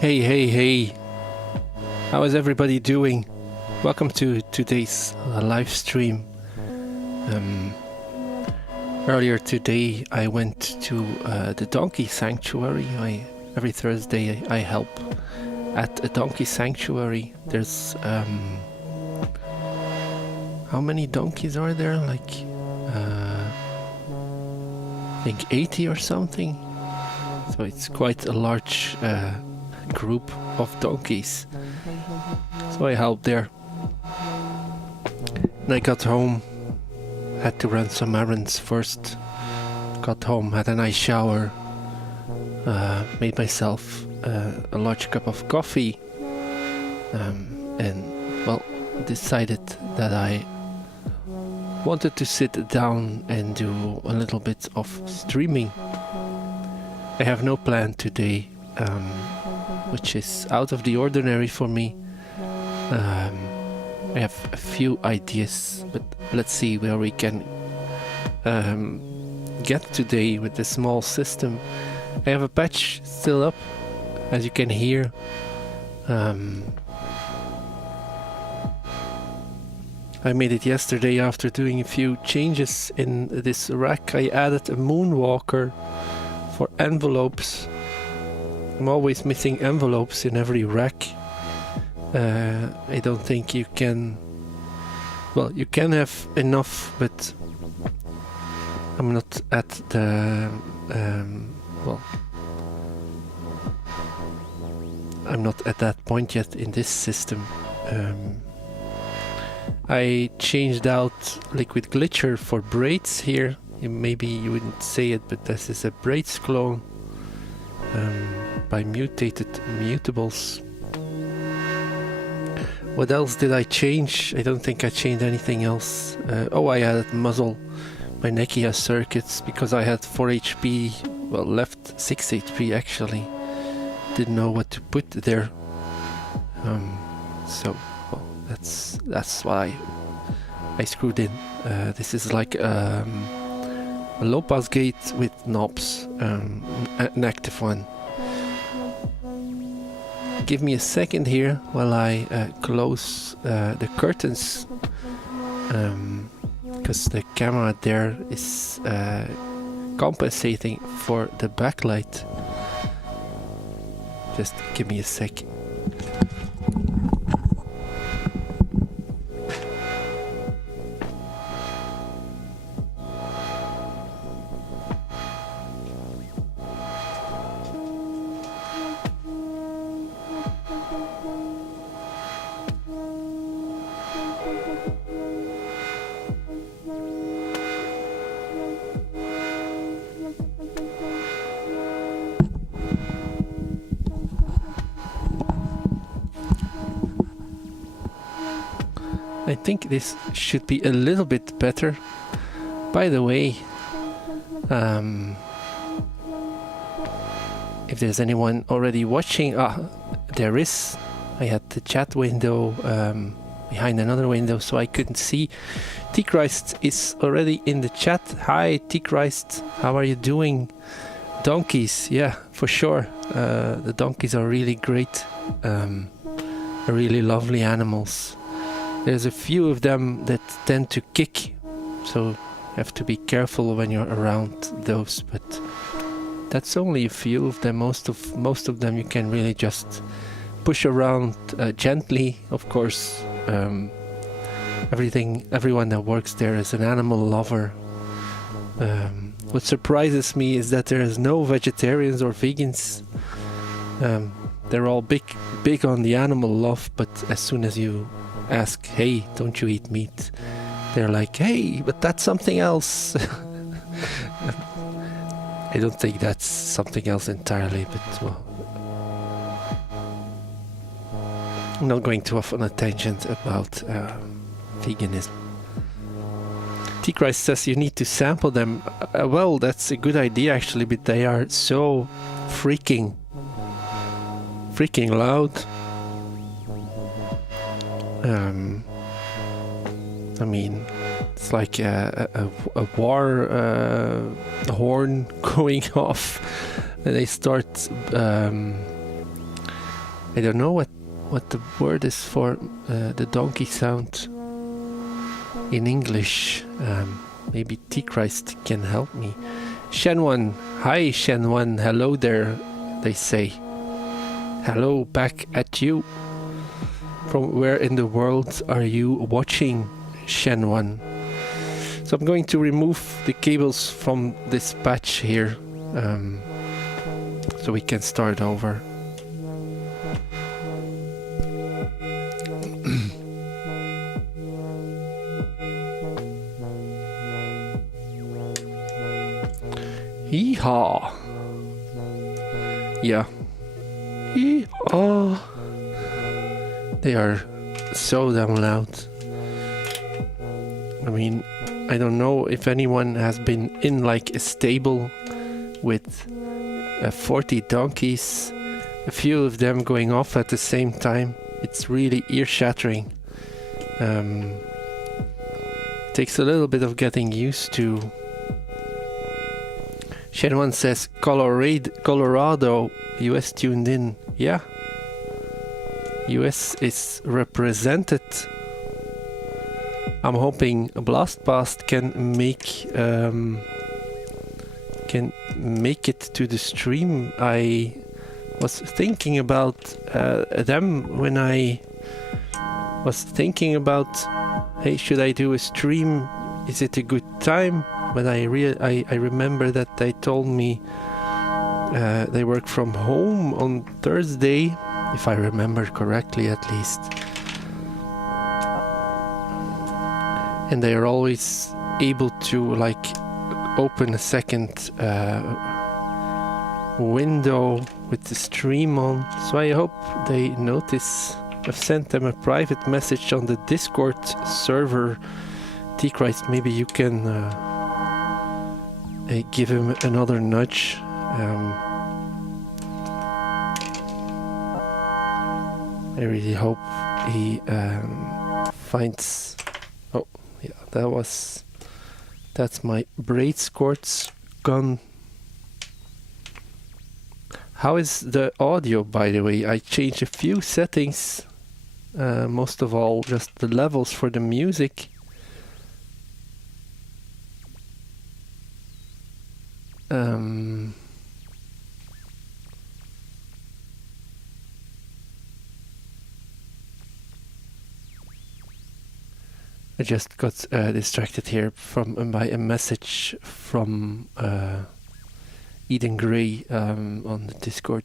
Hey, hey, hey. How is everybody doing? Welcome to today's live stream. Earlier today I went to the donkey sanctuary. Every Thursday I help at a donkey sanctuary. There's how many donkeys are there? Like I think 80 or something. So it's quite a large group of donkeys. So I helped there. And I got home, had to run some errands first. Got home, had a nice shower, made myself a large cup of coffee, and well, decided that I wanted to sit down and do a little bit of streaming. I have no plan today, which is out of the ordinary for me. I have a few ideas, but let's see where we can get today with the small system. I have a patch still up, as you can hear. I made it yesterday after doing a few changes in this rack. I added a moonwalker for envelopes. I'm always missing envelopes in every rack. I don't think you can... Well, you can have enough, but I'm not at the... well, I'm not at that point yet in this system. I changed out Liquid Glitcher for braids here. Maybe you wouldn't say it, but this is a braids clone by Mutated Mutables. What else did I change? I don't think I changed anything else. Oh, I added muzzle by Nekia circuits because I had 4 HP, well, left 6 HP actually. Didn't know what to put there. So, well, that's why I screwed in. This is like a low pass gate with knobs, an active one. Give me a second here while I close the curtains, because the camera there is compensating for the backlight. Just give me a sec. I think this should be a little bit better. By the way, if there's anyone already watching, there is. I had the chat window behind another window, so I couldn't see. T-Christ is already in the chat. Hi, T-Christ, how are you doing? Donkeys, yeah, for sure. The donkeys are really great, really lovely animals. There's a few of them that tend to kick, so you have to be careful when you're around those, but that's only a few of them. Most of them you can really just push around gently. Of course, everyone that works there is an animal lover. What surprises me is that there is no vegetarians or vegans. They're all big on the animal love, but as soon as you ask, hey, don't you eat meat? They're like, hey, but that's something else. I don't think that's something else entirely, but well, I'm not going too off on a tangent about veganism. T-Christ says you need to sample them. Well, that's a good idea actually, but they are so freaking loud. I mean, it's like a war horn going off, and they start. I don't know what the word is for the donkey sound in English. Maybe T-Christ can help me. Shenwan, hi Shenwan, hello there. They say hello back at you. From where in the world are you watching, Shenwan? So I'm going to remove the cables from this patch here, so we can start over. Yeehaw! Yeah. Yeehaw! They are so damn loud. I mean, I don't know if anyone has been in like a stable with 40 donkeys, a few of them going off at the same time. It's really ear-shattering. Takes a little bit of getting used to. Shenwan says Colorado, US tuned in. Yeah. US is represented. I'm hoping Blastpast can make it to the stream. I was thinking about them when I was thinking about, hey, should I do a stream? Is it a good time? But I remember that they told me they work from home on Thursday, if I remember correctly at least. and they are always able to like open a second window with the stream on. So I hope they notice. I've sent them a private message on the Discord server. T-Christ, maybe you can give him another nudge. I really hope he finds... Oh, yeah, that's my Braid Quartz gun. How is the audio, by the way? I changed a few settings. Most of all, just the levels for the music. I just got distracted here by a message from Eden Gray on the Discord.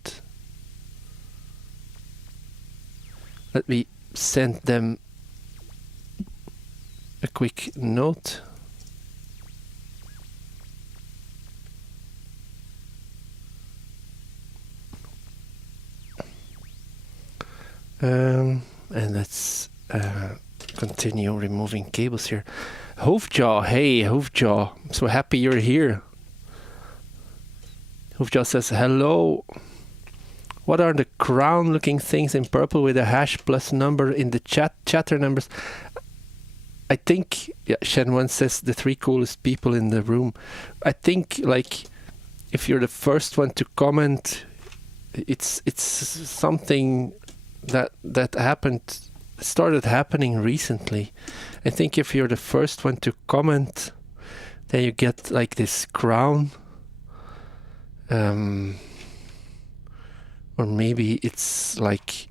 Let me send them a quick note. And let's continue removing cables here. Hoofdjaw, hey Hoofdjaw, I'm so happy you're here. Hoofdjaw says hello. What are the crown looking things in purple with a hash plus number in the chatter numbers? I think, yeah, Shen1 says the 3 coolest people in the room. I think like if you're the first one to comment, it's something that started happening recently. I think if you're the first one to comment, then you get like this crown. Or maybe it's like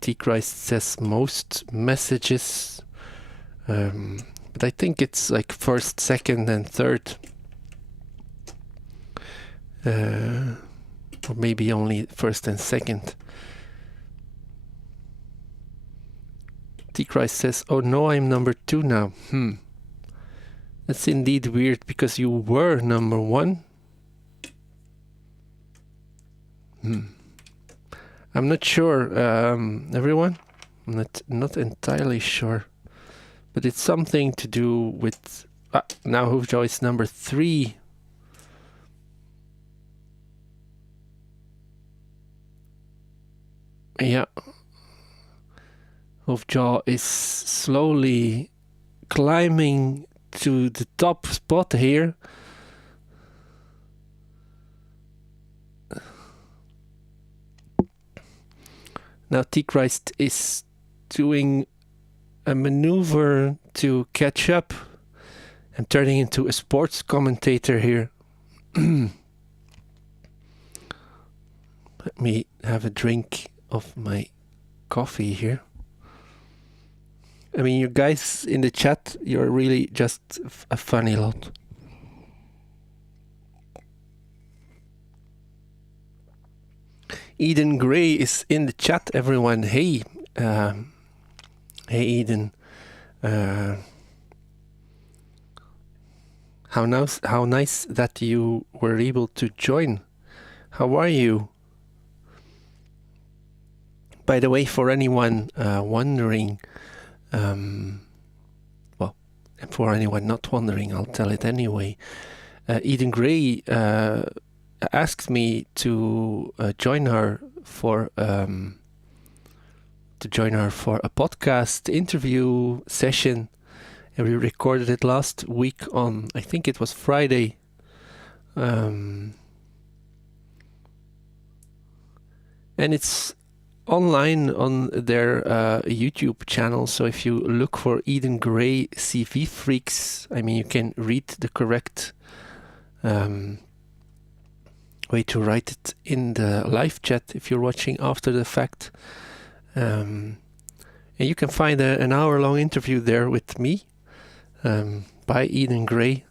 T-Christ says most messages. But I think it's like first, second and third. Or maybe only first and second. T-Christ says, oh no, I'm number 2 now. That's indeed weird because you were number 1. I'm not sure, everyone. I'm not entirely sure. But it's something to do with... now Hoofdjaw is number 3. Yeah. Hoofdjaw is slowly climbing to the top spot here. Now T-Christ is doing a maneuver to catch up. I'm turning into a sports commentator here. Let me have a drink of my coffee here. I mean, you guys in the chat, you're really just a funny lot. Eden Gray is in the chat, everyone. Hey, hey Eden. How nice that you were able to join. How are you? By the way, for anyone wondering, well, for anyone not wondering, I'll tell it anyway. Eden Gray asked me to join her for a podcast interview session, and we recorded it last week on, I think it was Friday. And it's online on their YouTube channel, so if you look for Eden Gray CV Freaks, I mean, you can read the correct way to write it in the live chat if you're watching after the fact. And you can find an hour-long interview there with me by Eden Gray.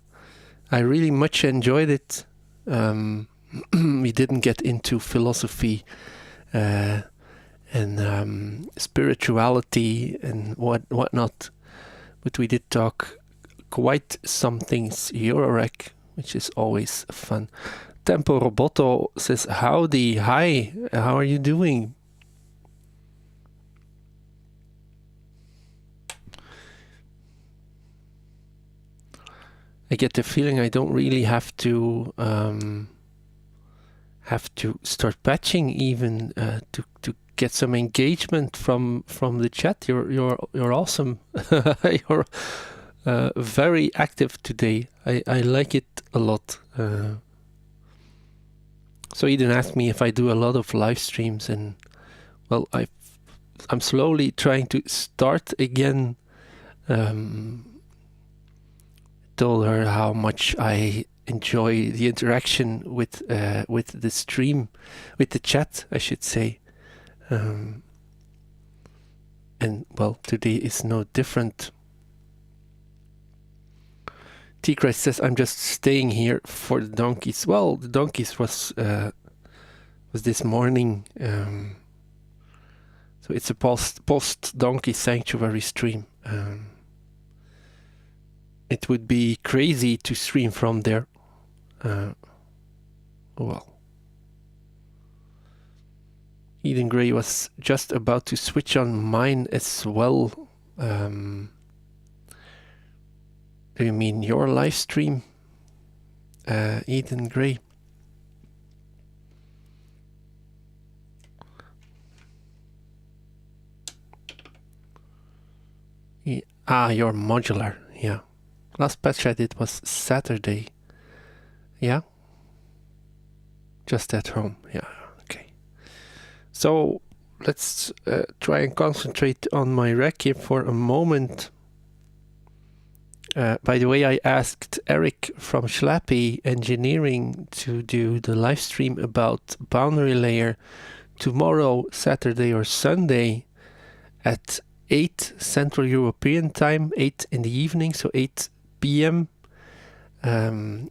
I really much enjoyed it. We didn't get into philosophy and spirituality and whatnot, but we did talk quite something's Eurorack, which is always fun. Tempo Roboto says, howdy, hi, how are you doing? I get the feeling I don't really have to start patching even to get some engagement from the chat. You're awesome. You're very active today. I like it a lot. So Eden asked me if I do a lot of live streams, and well, I'm slowly trying to start again. Told her how much I enjoy the interaction with the stream, with the chat, I should say. And well, today is no different. T-Christ says, I'm just staying here for the donkeys. Well, the donkeys was this morning. So it's a post donkey sanctuary stream. It would be crazy to stream from there. Well. Eden Grey was just about to switch on mine as well. Do you mean your live stream? Eden Grey. Your modular, yeah. Last patch I did was Saturday. Yeah? Just at home, yeah, okay. So, let's try and concentrate on my rack here for a moment. By the way, I asked Eric from Schlappy Engineering to do the live stream about Boundary Layer tomorrow, Saturday or Sunday at 8 Central European Time, 8 in the evening, so 8 p.m.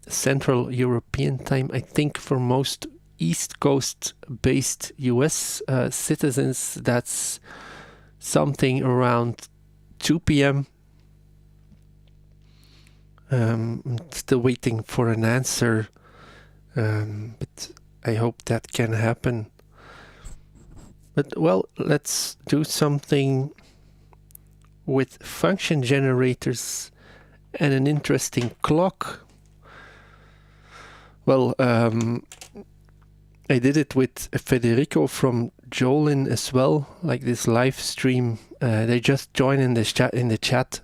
Central European Time. I think for most East Coast based US citizens, that's something around 2 p.m. I'm still waiting for an answer, but I hope that can happen. But well, let's do something with function generators and an interesting clock. Well, I did it with Federico from Jolin as well, like this live stream. They just joined in the chat.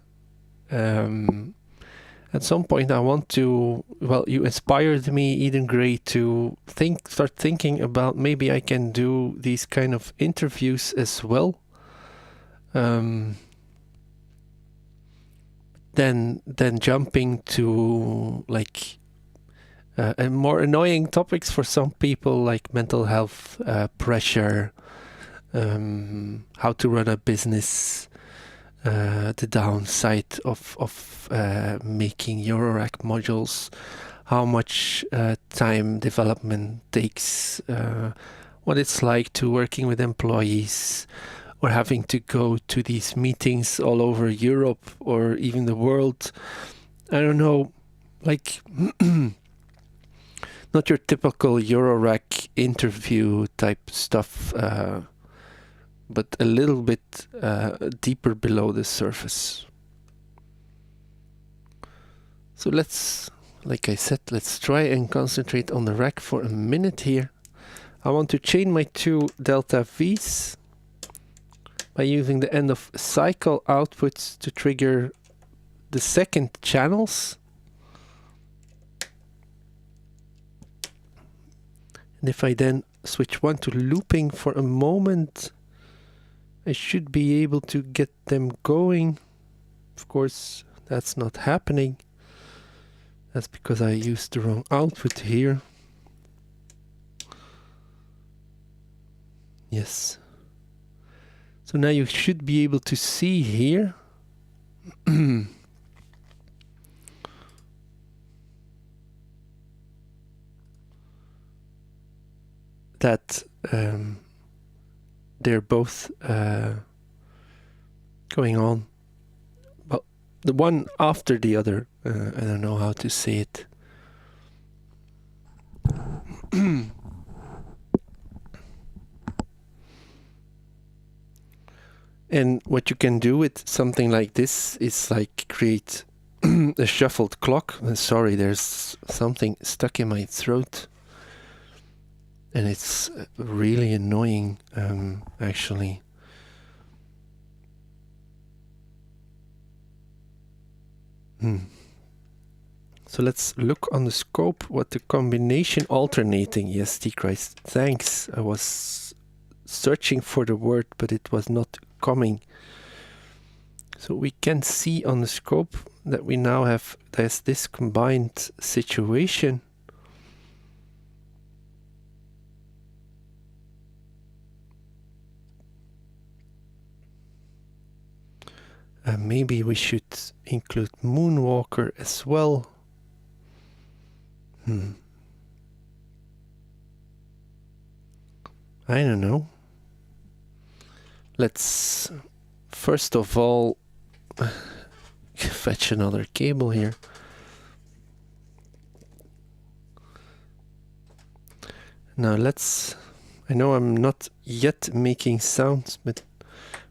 At some point I want to, well, you inspired me, Eden Grey, to start thinking about maybe I can do these kind of interviews as well. Then jumping to like and more annoying topics for some people, like mental health, pressure, how to run a business, the downside of making Eurorack modules, how much time development takes, what it's like to working with employees, or having to go to these meetings all over Europe or even the world. I don't know, like not your typical Eurorack interview type stuff, but a little bit deeper below the surface. So let's, like I said, let's try and concentrate on the rack for a minute here. I want to chain my two delta V's by using the end of cycle outputs to trigger the second channels. And if I then switch one to looping for a moment, I should be able to get them going. Of course, that's not happening. That's because I used the wrong output here. Yes. So now you should be able to see here that they're both going on. Well, the one after the other. I don't know how to say it. And what you can do with something like this is like create a shuffled clock. Sorry, there's something stuck in my throat. And it's really annoying, actually. So let's look on the scope what the combination alternating. Yes, T-Christ, thanks. I was searching for the word, but it was not coming. So we can see on the scope that we now have this combined situation. Maybe we should include Moonwalker as well. I don't know. Let's first of all fetch another cable here. Now I know I'm not yet making sounds, but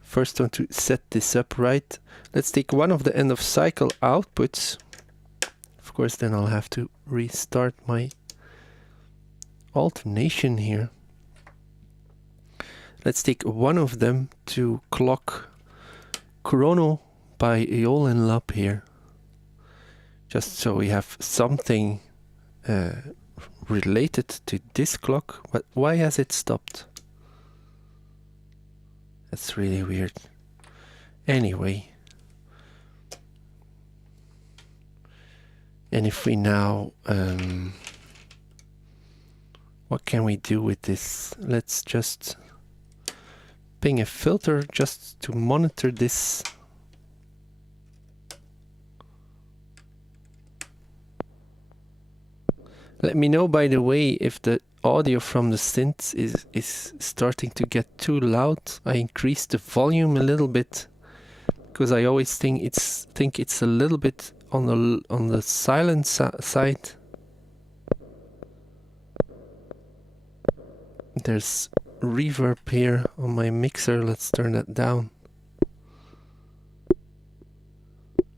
first I want to set this up right. Let's take one of the end of cycle outputs. Of course, then I'll have to restart my alternation here. Let's take one of them to clock Chrono by Eolin Lab here. Just so we have something related to this clock. But why has it stopped? That's really weird. Anyway. And if we now... what can we do with this? Let's just ping a filter just to monitor this. Let me know, by the way, if the audio from the synth is starting to get too loud. I increased the volume a little bit because I always think it's a little bit on the silent side. There's reverb here on my mixer. Let's turn that down.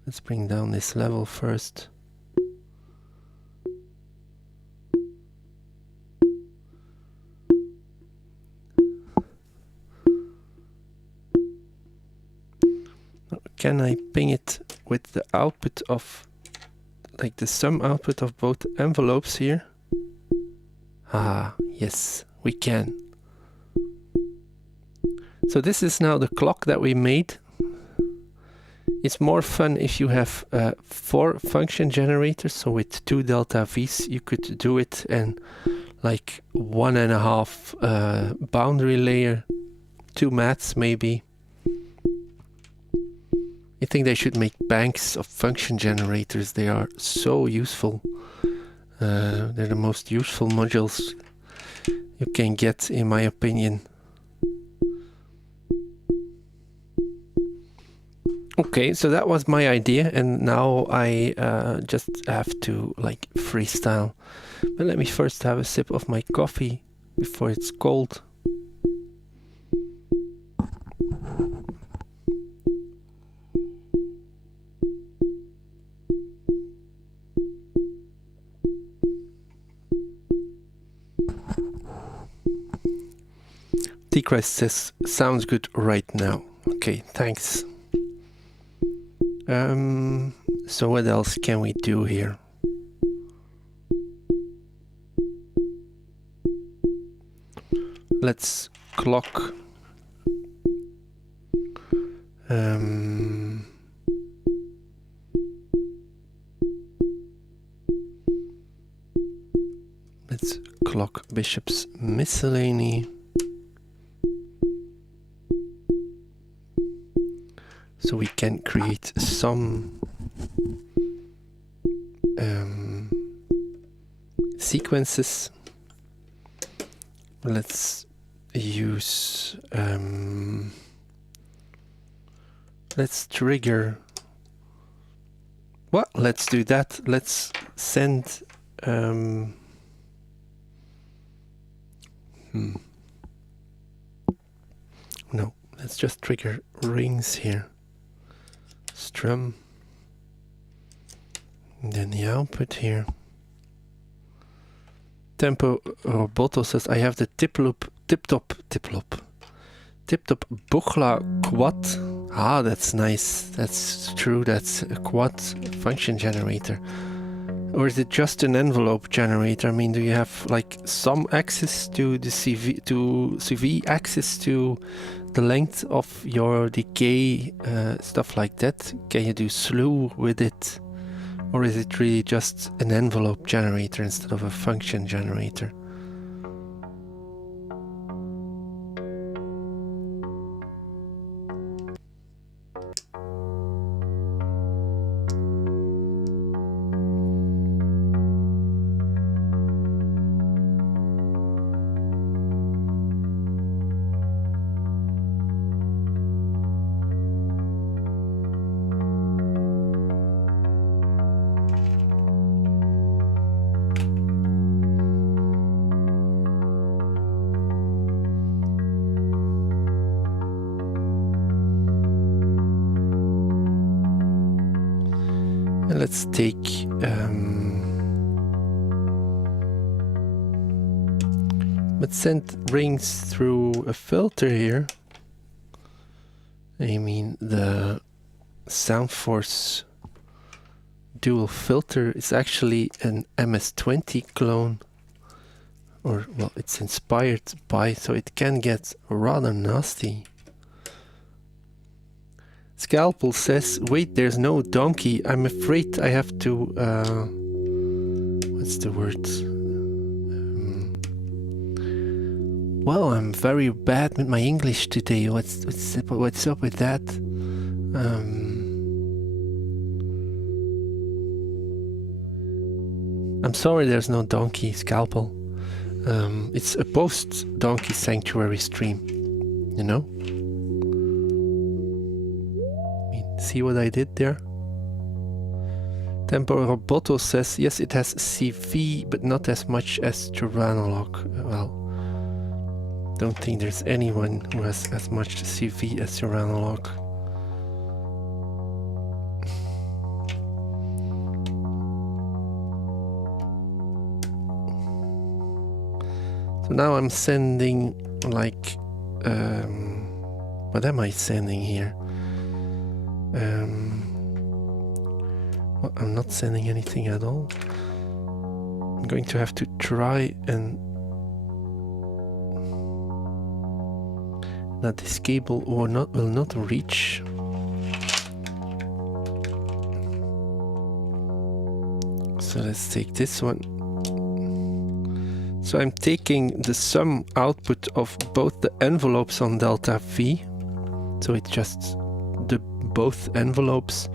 Let's bring down this level first. Can I ping it with the output of, like the sum output of both envelopes here? Ah, yes, we can. So this is now the clock that we made. It's more fun if you have 4 function generators. So with 2 delta V's you could do it, and like 1.5 boundary layer, 2 maths maybe. I think they should make banks of function generators. They are so useful. They're the most useful modules you can get, in my opinion. Okay, so that was my idea, and now I just have to like freestyle. But let me first have a sip of my coffee before it's cold. T-Christ says, sounds good right now. Okay, thanks. So what else can we do here? Let's clock. Let's clock Bishop's miscellany. So we can create some sequences. Let's use let's trigger Well, let's do that. Let's send... No, let's just trigger rings here. Strum. And then the output here. Tempo Roboto says, I have the tip-top Buchla quad. Ah, that's nice. That's true. That's a quad function generator. Or is it just an envelope generator? I mean, do you have like some access to the CV access to the length of your decay, stuff like that? Can you do slew with it? Or is it really just an envelope generator instead of a function generator? Let's take let's send rings through a filter here. I mean, the Soundforce dual filter is actually an MS-20 clone, or well, it's inspired by, so it can get rather nasty. Scalpel says, wait, there's no donkey. I'm afraid I have to, what's the word? Well, I'm very bad with my English today. What's up with that? I'm sorry there's no donkey, Scalpel. It's a post-donkey sanctuary stream, you know? See what I did there? Tempo Roboto says, yes, it has CV, but not as much as Tyrannolog. Well, don't think there's anyone who has as much CV as Tyrannolog. So now I'm sending, like, what am I sending here? Well, I'm not sending anything at all. I'm going to have to try and that this cable will not reach. So let's take this one. So I'm taking the sum output of both the envelopes on Delta V. So it's just the both envelopes,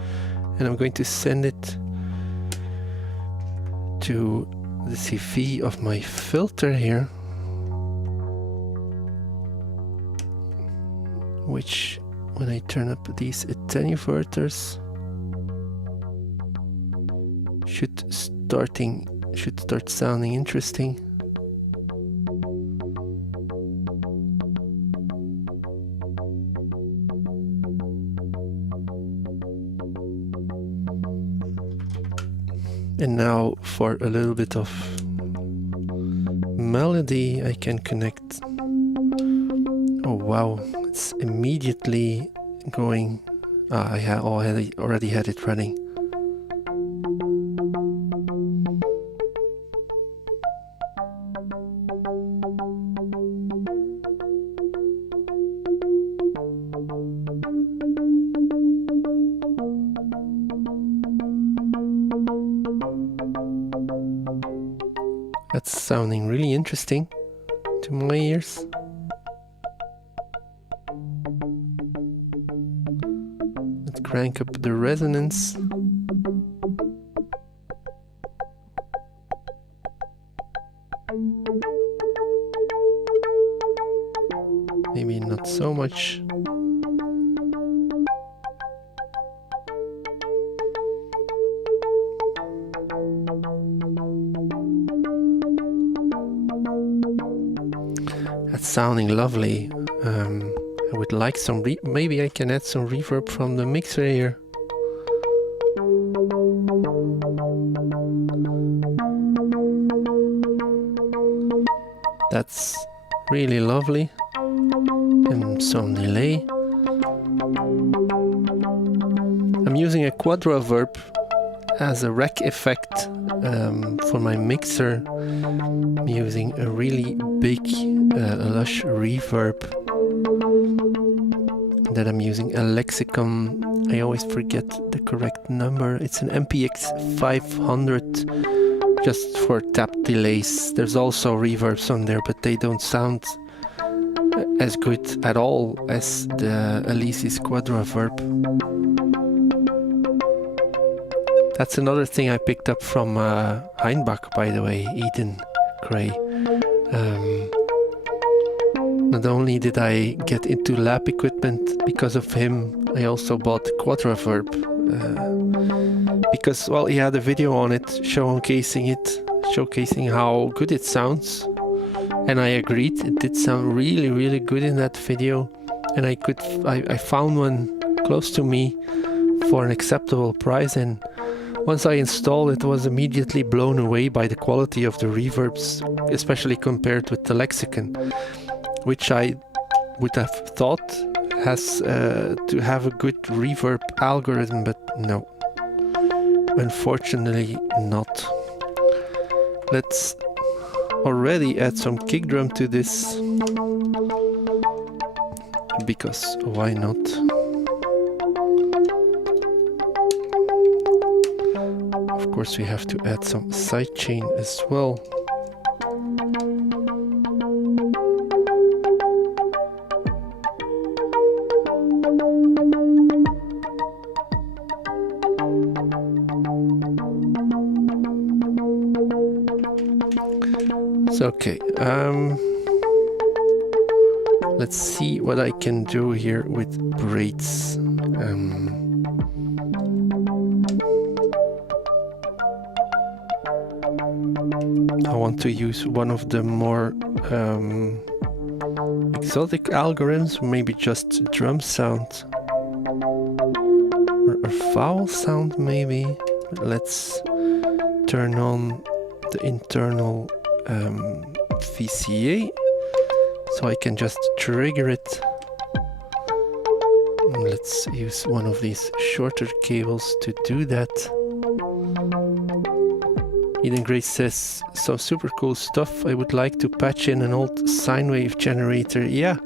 and I'm going to send it to the CV of my filter here, which when I turn up these attenuverters should start sounding interesting. And now for a little bit of melody I can connect. Oh wow, it's immediately going. I already had it running. That's sounding really interesting to my ears. Let's crank up the resonance. Maybe not so much. that's sounding lovely. I would like some maybe I can add some reverb from the mixer here. That's really lovely. And some delay. I'm using a Quadraverb as a rack effect for my mixer. I'm using a really big lush reverb. That I'm using a Lexicon. I always forget the correct number. It's an MPX 500 just for tap delays. There's also reverbs on there, but they don't sound as good at all as the Alesis Quadraverb. That's another thing I picked up from Heinbach, by the way, Eden Gray. Not only did I get into lab equipment because of him, I also bought Quadraverb because, well, he had a video on it, showcasing how good it sounds. And I agreed, it did sound really, really good in that video. And I found one close to me for an acceptable price. And once I installed it, I was immediately blown away by the quality of the reverbs, especially compared with the Lexicon, which I would have thought has to have a good reverb algorithm, but no, unfortunately not. Let's already add some kick drum to this, because why not? Of course we have to add some sidechain as well. Okay, let's see what I can do here with braids. I want to use one of the more exotic algorithms, maybe just drum sound or a vowel sound maybe. Let's turn on the internal VCA, so I can just trigger it. Let's use one of these shorter cables to do that. Eden Gray says, some super cool stuff. I would like to patch in an old sine wave generator. Yeah.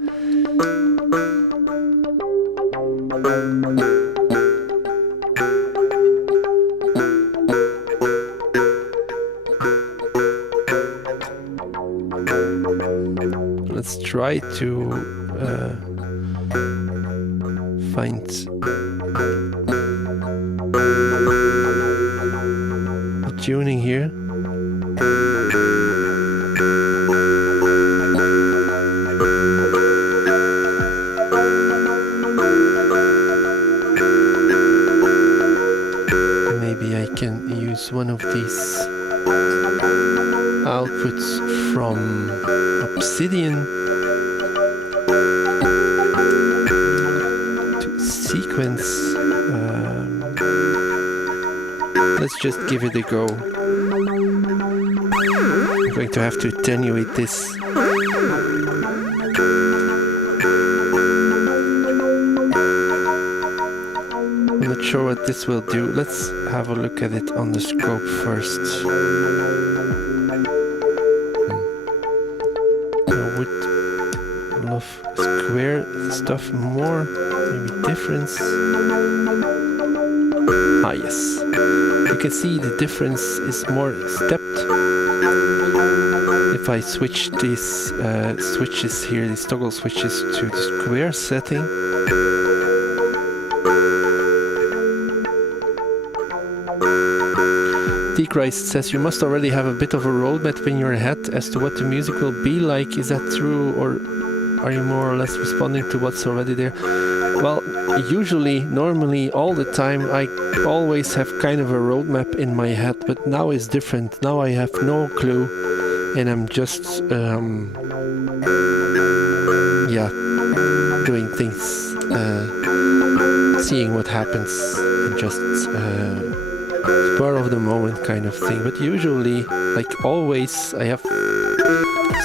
Let's try to find a tuning here. Maybe I can use one of these outputs from Obsidian to sequence. Let's just give it a go. I'm going to have to attenuate this. I'm not sure what this will do. Let's have a look at it on the scope first. Square stuff more, maybe difference. Ah yes, you can see the difference is more stepped. If I switch these switches here, these toggle switches to the square setting, T-Christ says you must already have a bit of a roadmap in your head as to what the music will be like. Is that true, or are you more or less responding to what's already there? Well, usually, normally, all the time, I always have kind of a roadmap in my head, but now it's different. Now I have no clue. and I'm just doing things, seeing what happens, and just spur of the moment kind of thing. But usually, like always, I have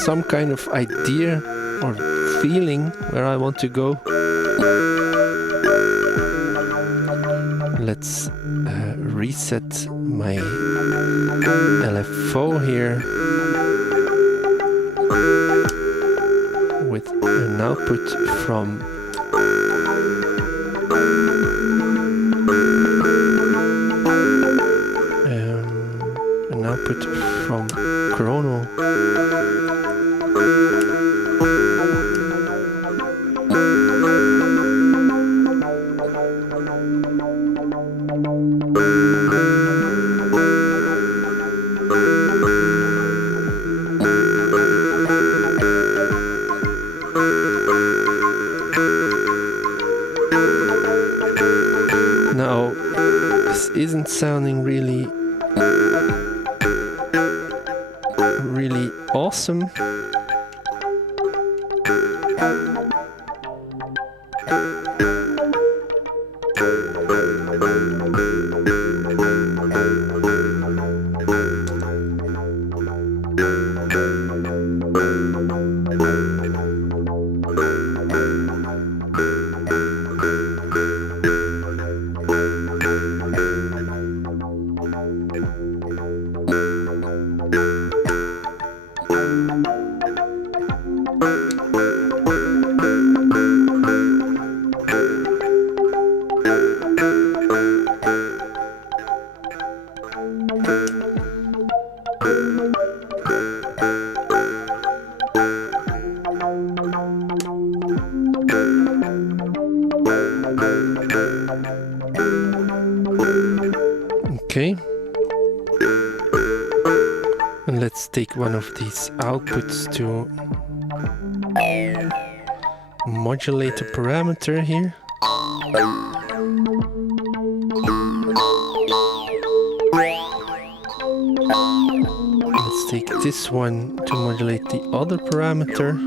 some kind of idea or feeling where I want to go. Let's reset my LFO here with an output from Chrono. Now, this isn't sounding really awesome. Okay, and let's take one of these outputs to modulate a parameter here. Let's take this one to modulate the other parameter.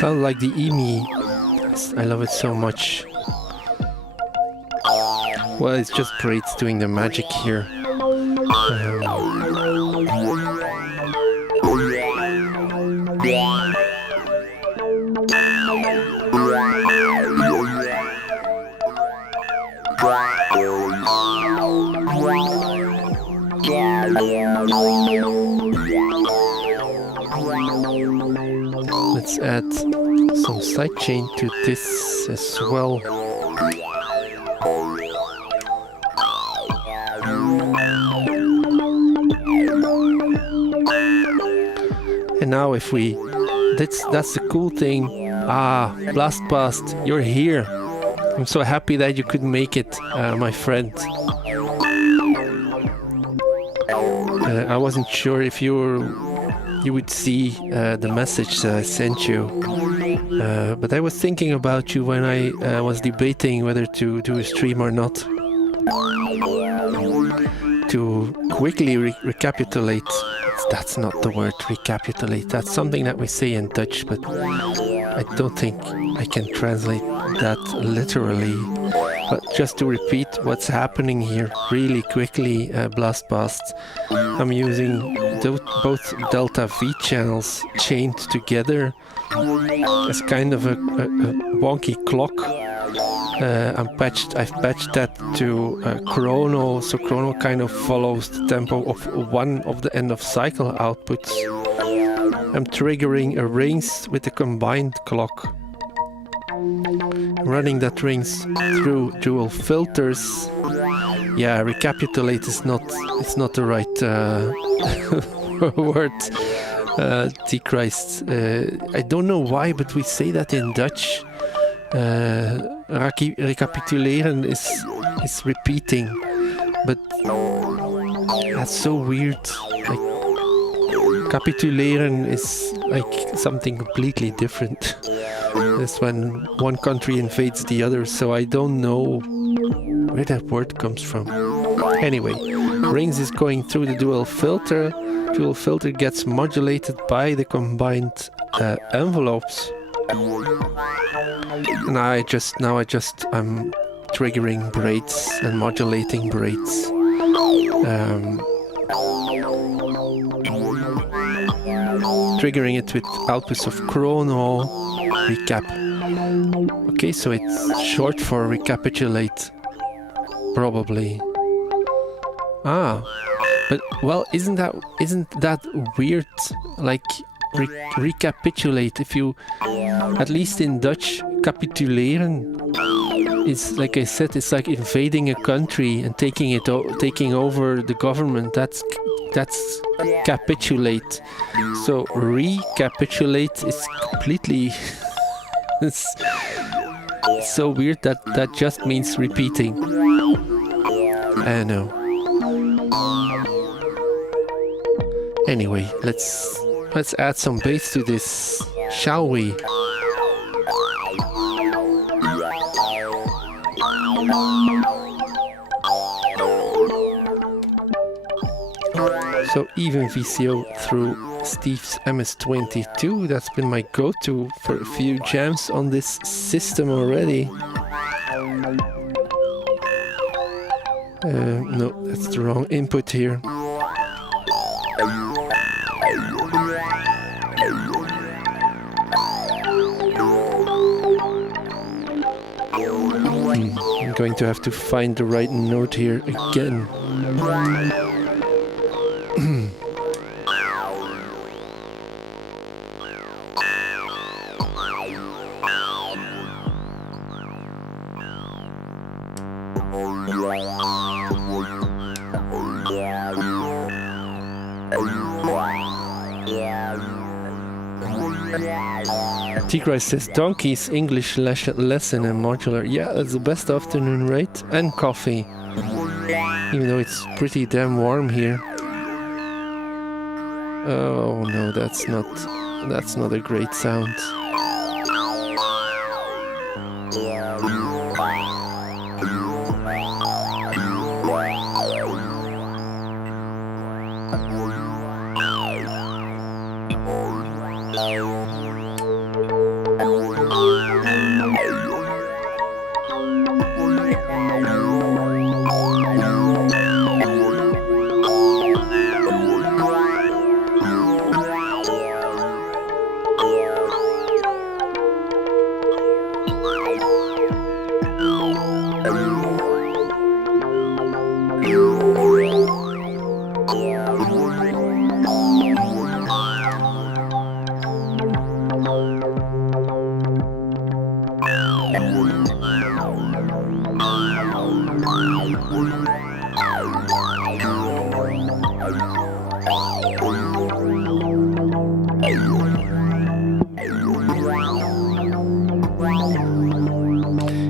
Sounds like the EMI. I love it so much. Well, it's just Braid's doing the magic here. Let's add some sidechain to this as well. And now if we, that's the cool thing. Blastpast, you're here. I'm so happy that you could make it, my friend. I wasn't sure if you would see the message that I sent you, but I was thinking about you when I was debating whether to do a stream or not. To quickly recapitulate, that's not the word recapitulate, that's something that we say in Dutch, but I don't think I can translate that literally. But just to repeat what's happening here really quickly, Blastpast, I'm using both Delta V channels chained together as kind of a wonky clock. I've patched that to Chrono, so Chrono kind of follows the tempo of one of the end of cycle outputs. I'm triggering a rings with a combined clock. Running that rings through dual filters. Yeah, recapitulate is not the right word. T-Christ. I don't know why, but we say that in Dutch. recapituleren is repeating, but that's so weird. Like, capituleren is like something completely different. That's when one country invades the other, so I don't know where that word comes from. Anyway, Rings is going through the dual filter. Dual filter gets modulated by the combined envelopes. And I'm triggering braids and modulating braids. Triggering it with outputs of chrono recap. Okay, so it's short for recapitulate, probably. But well, isn't that weird? Like recapitulate. If you, at least in Dutch, capituleren is, like I said, it's like invading a country and taking over the government. That's capitulate. So recapitulate is completely. It's so weird that just means repeating. I know. Anyway, let's add some bass to this, shall we? So even VCO through Steve's MS-22, that's been my go-to for a few jams on this system already. No, that's the wrong input here. I'm going to have to find the right note here again. Tigray says donkeys, English lesson and modular. Yeah, that's the best afternoon, right? And coffee. Even though it's pretty damn warm here. Oh no, that's not a great sound.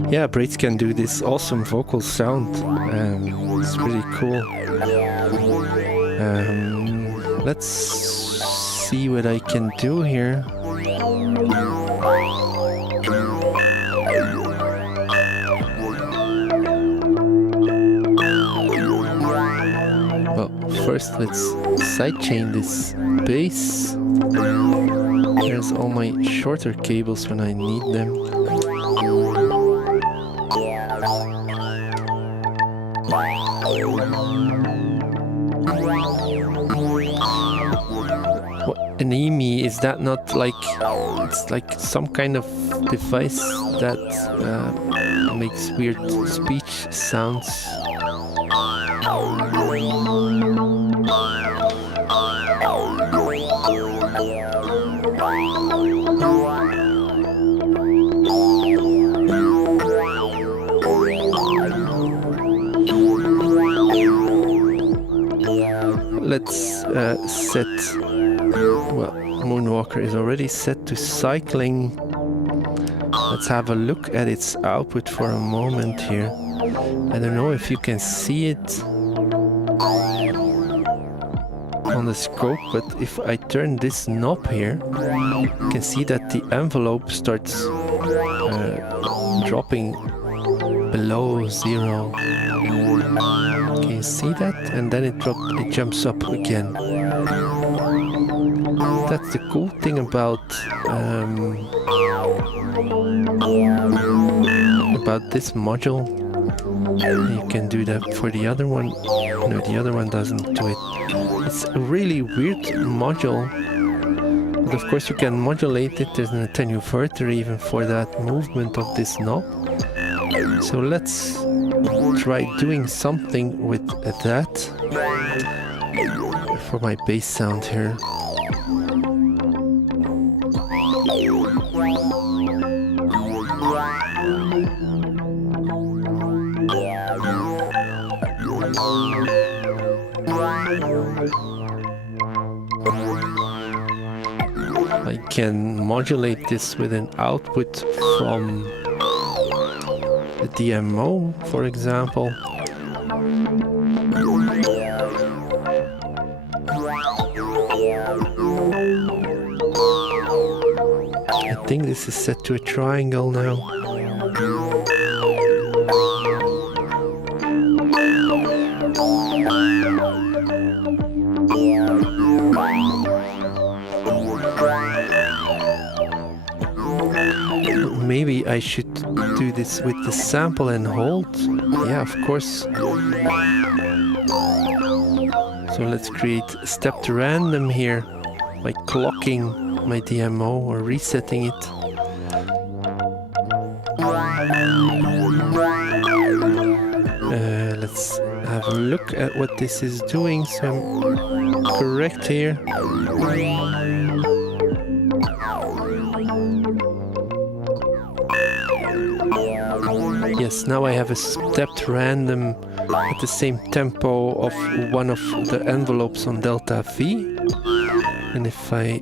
Yeah, braids can do this awesome vocal sound. It's really cool. Let's see what I can do here. Well, first let's sidechain this bass. Here's all my shorter cables when I need them. An EMI, is that not like, it's like some kind of device that makes weird speech sounds? Let's set, well, Moonwalker is already set to cycling. Let's have a look at its output for a moment here. I don't know if you can see it on the scope, but if I turn this knob here, you can see that the envelope starts dropping below 0. Can you see that? And then it jumps up again. That's the cool thing about this module. You can do that for the other one. No, the other one doesn't do it. It's a really weird module. But of course you can modulate it. There's an attenuator even for that movement of this knob. So let's try doing something with that for my bass sound here. I can modulate this with an output from the DMO, for example. I think this is set to a triangle now. Maybe I should do this with the sample and hold. Yeah, of course. So let's create stepped random here by clocking my DMO or resetting it. Let's have a look at what this is doing. So I'm correct here. Yes, now I have a stepped random at the same tempo of one of the envelopes on delta V. And if I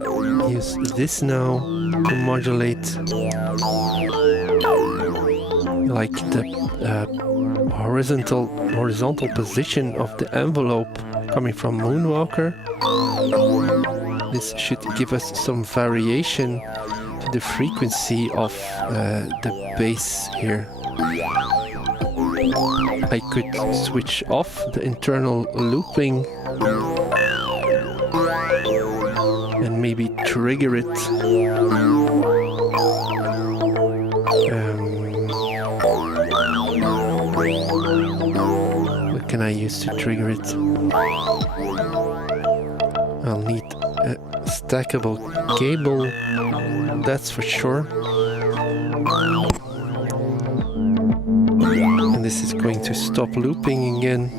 use this now to modulate like the horizontal position of the envelope coming from Moonwalker, this should give us some variation to the frequency of the bass here. I could switch off the internal looping and maybe trigger it. What can I use to trigger it? I'll need a stackable cable, that's for sure. And this is going to stop looping again.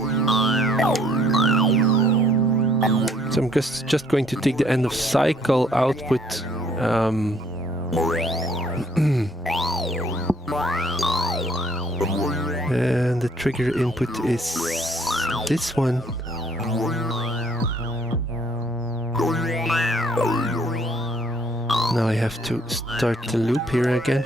So I'm just going to take the end of cycle output and the trigger input is this one. Now I have to start the loop here again.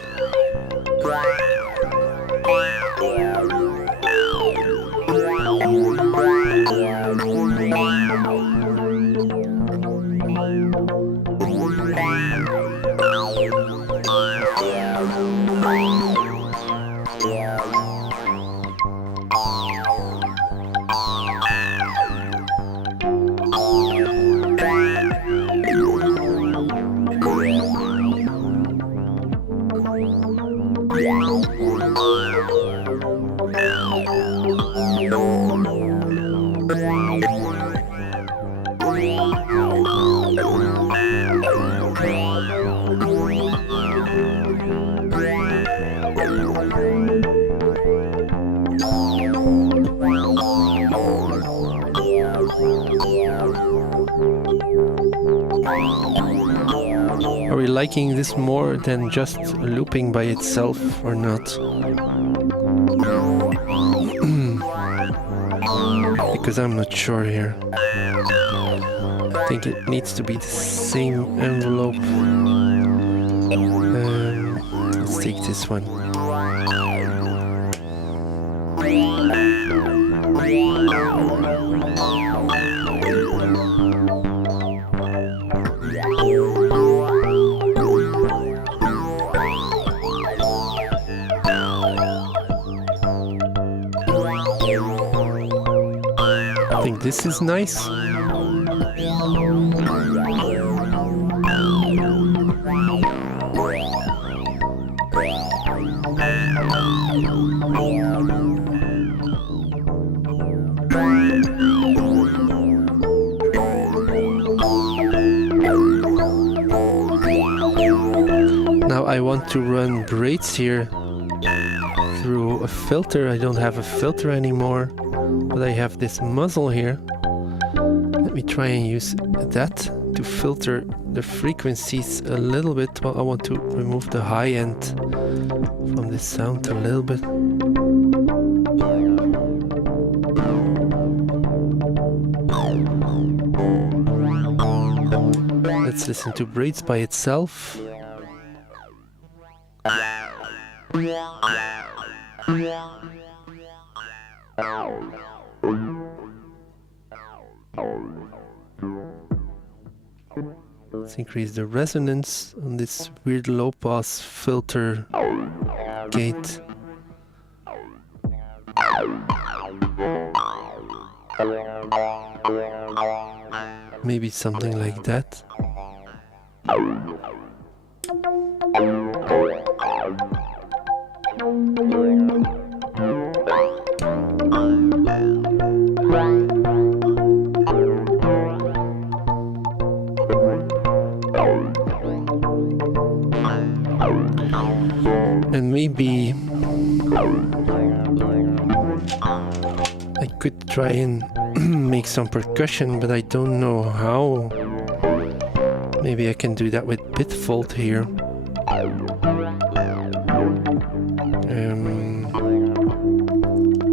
Are we liking this more than just looping by itself or not? Because I'm not sure here. I think it needs to be the same envelope. Let's take this one. I think this is nice. Now I want to run braids here through a filter. I don't have a filter anymore, but I have this muzzle here. Let me try and use that to filter the frequencies a little bit. Well, I want to remove the high end from this sound a little bit. Let's listen to braids by itself. Let's increase the resonance on this weird low pass filter gate. Maybe something like that. And maybe I could try and make some percussion, but I don't know how. Maybe I can do that with Bitfold here.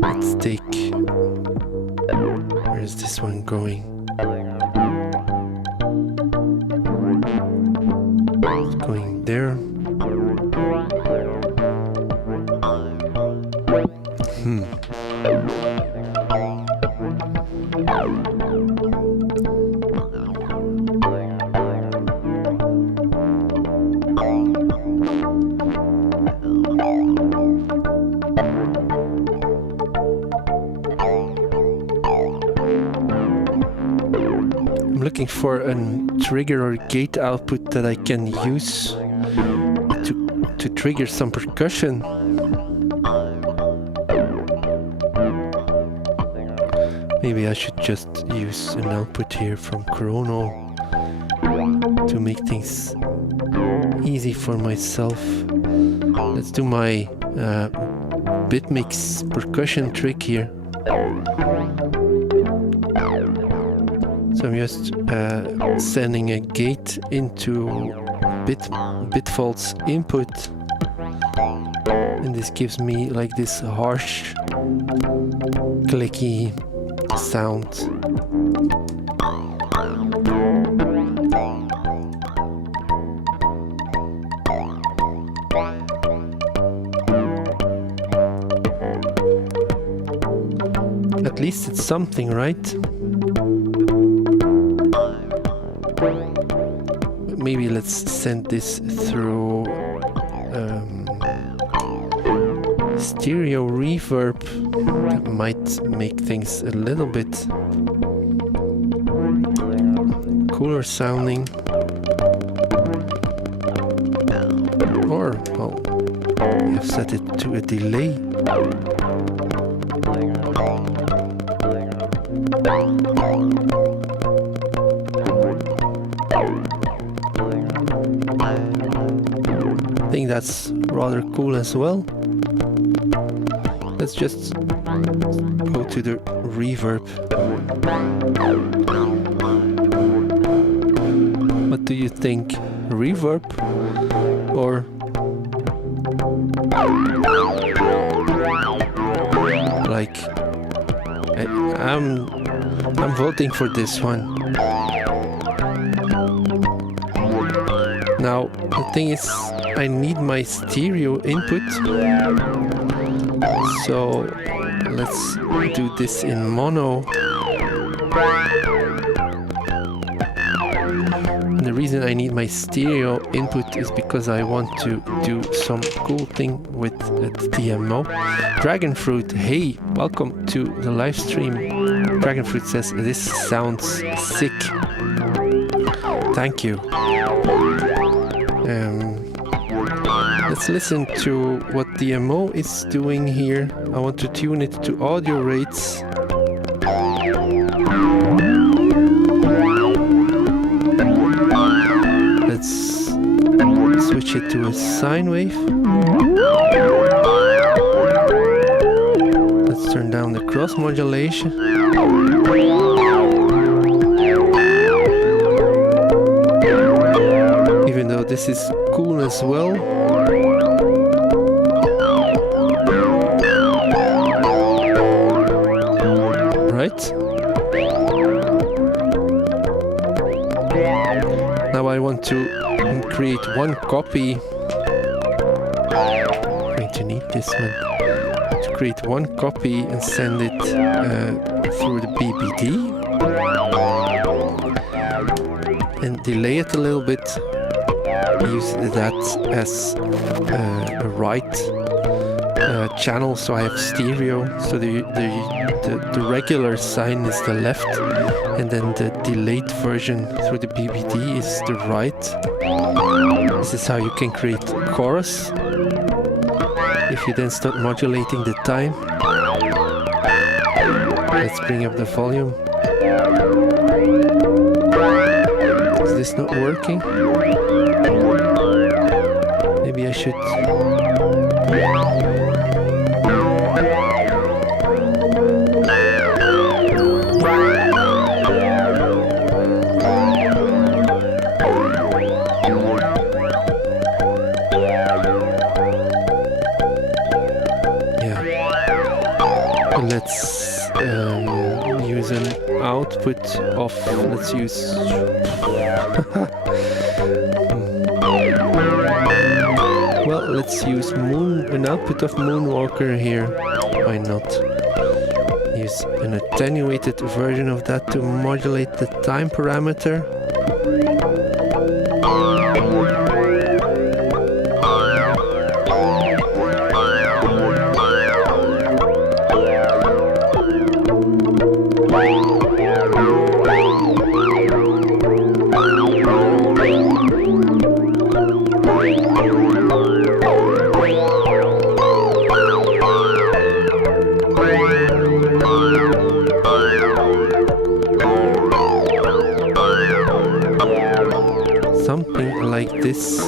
Let's take... Where is this one going? It's going there. I'm looking for a trigger or gate output that I can use to trigger some percussion. Maybe I should just use an output here from Chrono to make things easy for myself. Let's do my BitMix percussion trick here. So I'm just sending a gate into Bitfold's input, and this gives me like this harsh, clicky sound. At least it's something, right? Maybe let's send this through stereo reverb. That might make things a little bit cooler sounding. Or, well, I've set it to a delay. I think that's rather cool as well. Let's just go to the reverb. What do you think? Reverb or like I'm voting for this one. Now the thing is, I need my stereo input. So let's do this in mono. The reason I need my stereo input is because I want to do some cool thing with the DMO. Dragonfruit, hey, welcome to the live stream. Dragonfruit says, this sounds sick. Thank you. Let's listen to what DMO is doing here. I want to tune it to audio rates. Let's switch it to a sine wave. Let's turn down the cross modulation. Even though this is cool as well. Right? Now I want to create one copy. I'm going to need this one. To create one copy and send it through the BBD. And delay it a little bit. Use that as a right channel, so I have stereo. So the regular sine is the left, and then the delayed version through the BBD is the right. This is how you can create chorus. If you then start modulating the time, let's bring up the volume. Is this not working? Maybe I should... Let's use an output of, let's use well, let's use an output of Moonwalker here. Why not? Use an attenuated version of that to modulate the time parameter. Something like this.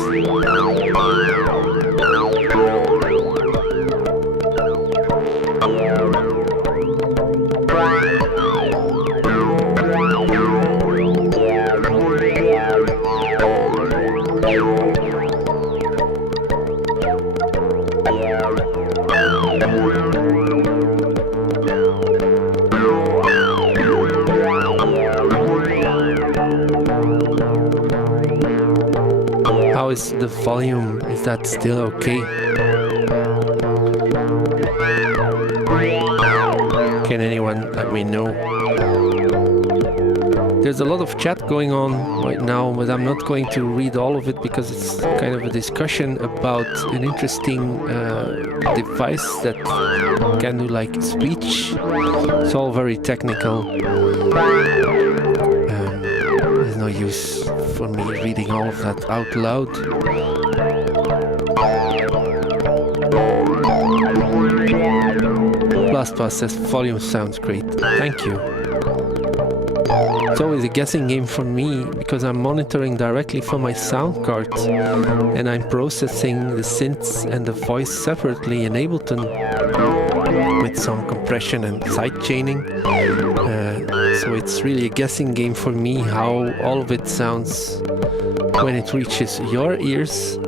How is the volume? Is that still okay? Can anyone let me know? There's a lot of chat going on right now, but I'm not going to read all of it because it's kind of a discussion about an interesting device that can do like speech. It's all very technical. There's no use for me reading all of that out loud. Blastpass says volume sounds great. Thank you. It's always a guessing game for me because I'm monitoring directly from my sound card and I'm processing the synths and the voice separately in Ableton with some compression and side chaining. So it's really a guessing game for me how all of it sounds when it reaches your ears.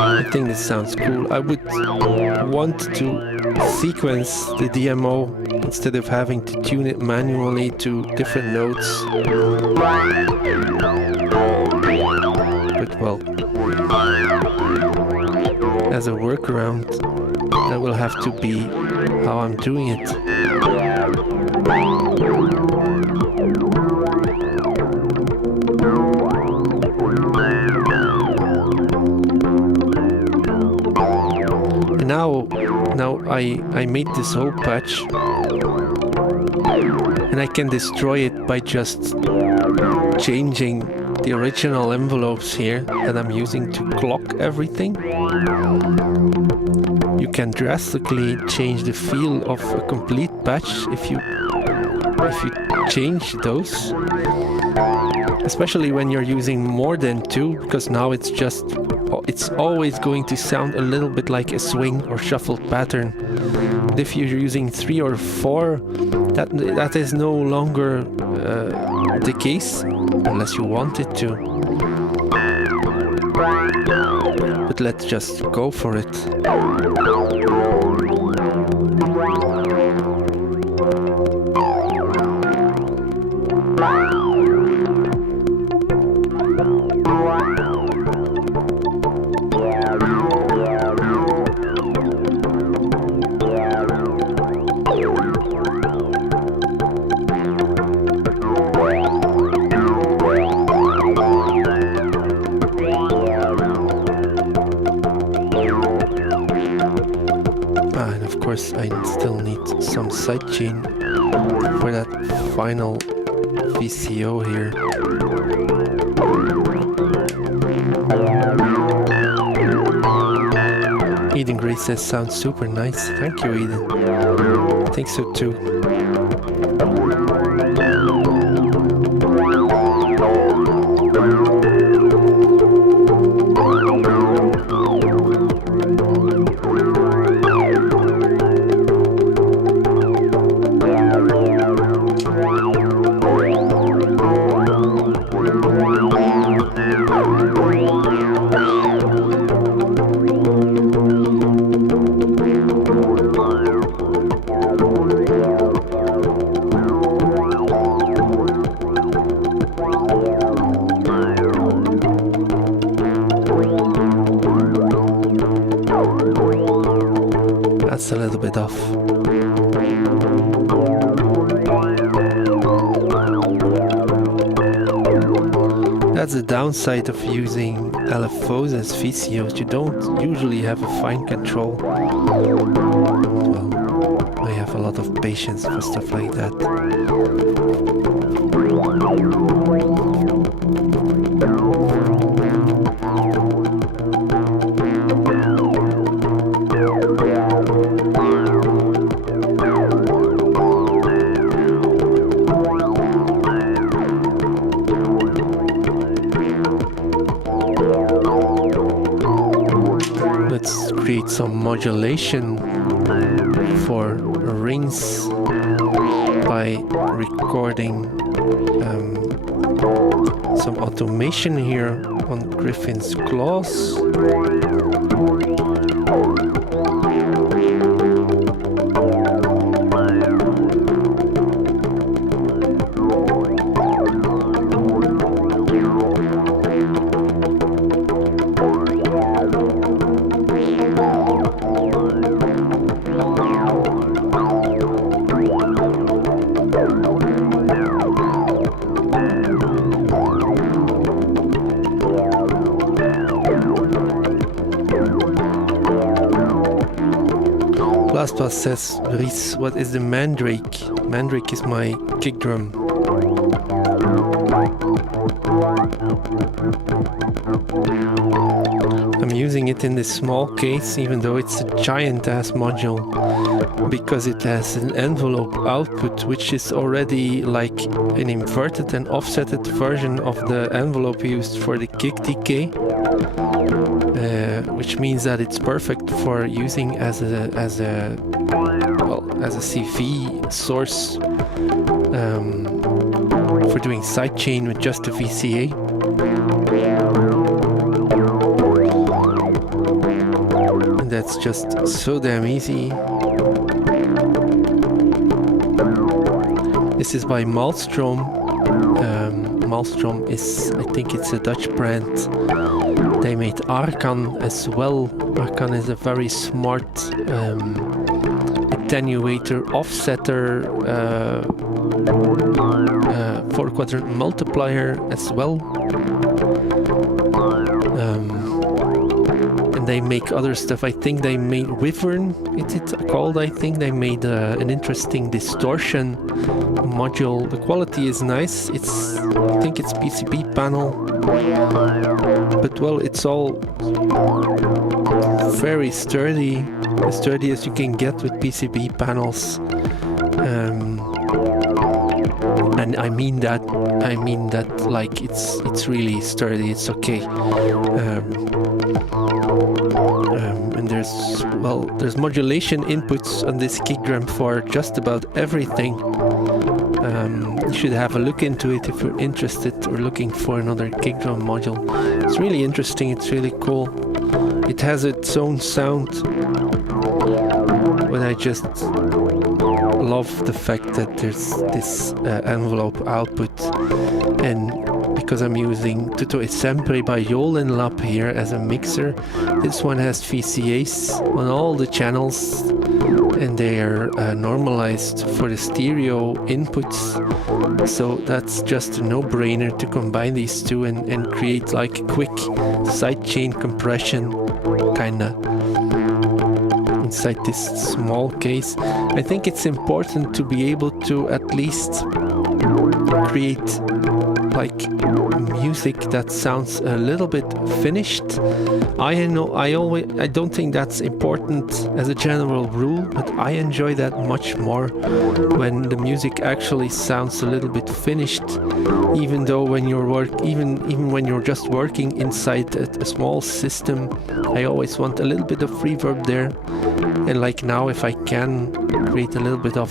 I think this sounds cool. I would want to sequence the DMO instead of having to tune it manually to different notes. But well, as a workaround, that will have to be how I'm doing it. Now I made this whole patch, and I can destroy it by just changing the original envelopes here that I'm using to clock everything. You can drastically change the feel of a complete patch if you change those, especially when you're using more than two, because now it's always going to sound a little bit like a swing or shuffle pattern. And if you're using 3 or 4, that is no longer the case, unless you want it to. But let's just go for it. And of course I still need some sidechain for that final VCO here. Eden Gray says sounds super nice. Thank you, Eden. I think so too. That's a little bit off. That's the downside of using LFOs as VCOs. You don't usually have a fine control. Well, I have a lot of patience for stuff like that. Let's create some modulation for rings by recording some automation here on Griffin's claws. Blastbus says, Rhys, what is the Mandrake? Mandrake is my kick drum. I'm using it in this small case, even though it's a giant ass module, because it has an envelope output, which is already like an inverted and offsetted version of the envelope used for the kick decay. Which means that it's perfect for using as a CV source for doing sidechain with just a VCA. it's just so damn easy. This is by Malmstrom. Malmstrom is, I think it's a Dutch brand. They made Arkan as well. Arkan is a very smart attenuator, offsetter, 4-quadrant multiplier as well. And they make other stuff. I think they made Wyvern, it's called. I think they made an interesting distortion module. The quality is nice. I think it's PCB panel, but well, it's all very sturdy, as sturdy as you can get with PCB panels. And I mean that like it's really sturdy. It's okay. And there's modulation inputs on this kick drum for just about everything. You should have a look into it if you're interested or looking for another kick drum module. It's really interesting. It's really cool. It has its own sound, but I just love the fact that there's this envelope output, and because I'm using Tutto e Sempre by Yolin Lab here as a mixer, this one has VCAs on all the channels, and they are normalized for the stereo inputs, so that's just a no-brainer to combine these two and create like quick sidechain compression kinda inside this small case. I think it's important to be able to at least create like music that sounds a little bit finished. I don't think that's important as a general rule, but I enjoy that much more when the music actually sounds a little bit finished, even though when you're even when you're just working inside a small system. I always want a little bit of reverb there, and like now, if I can create a little bit of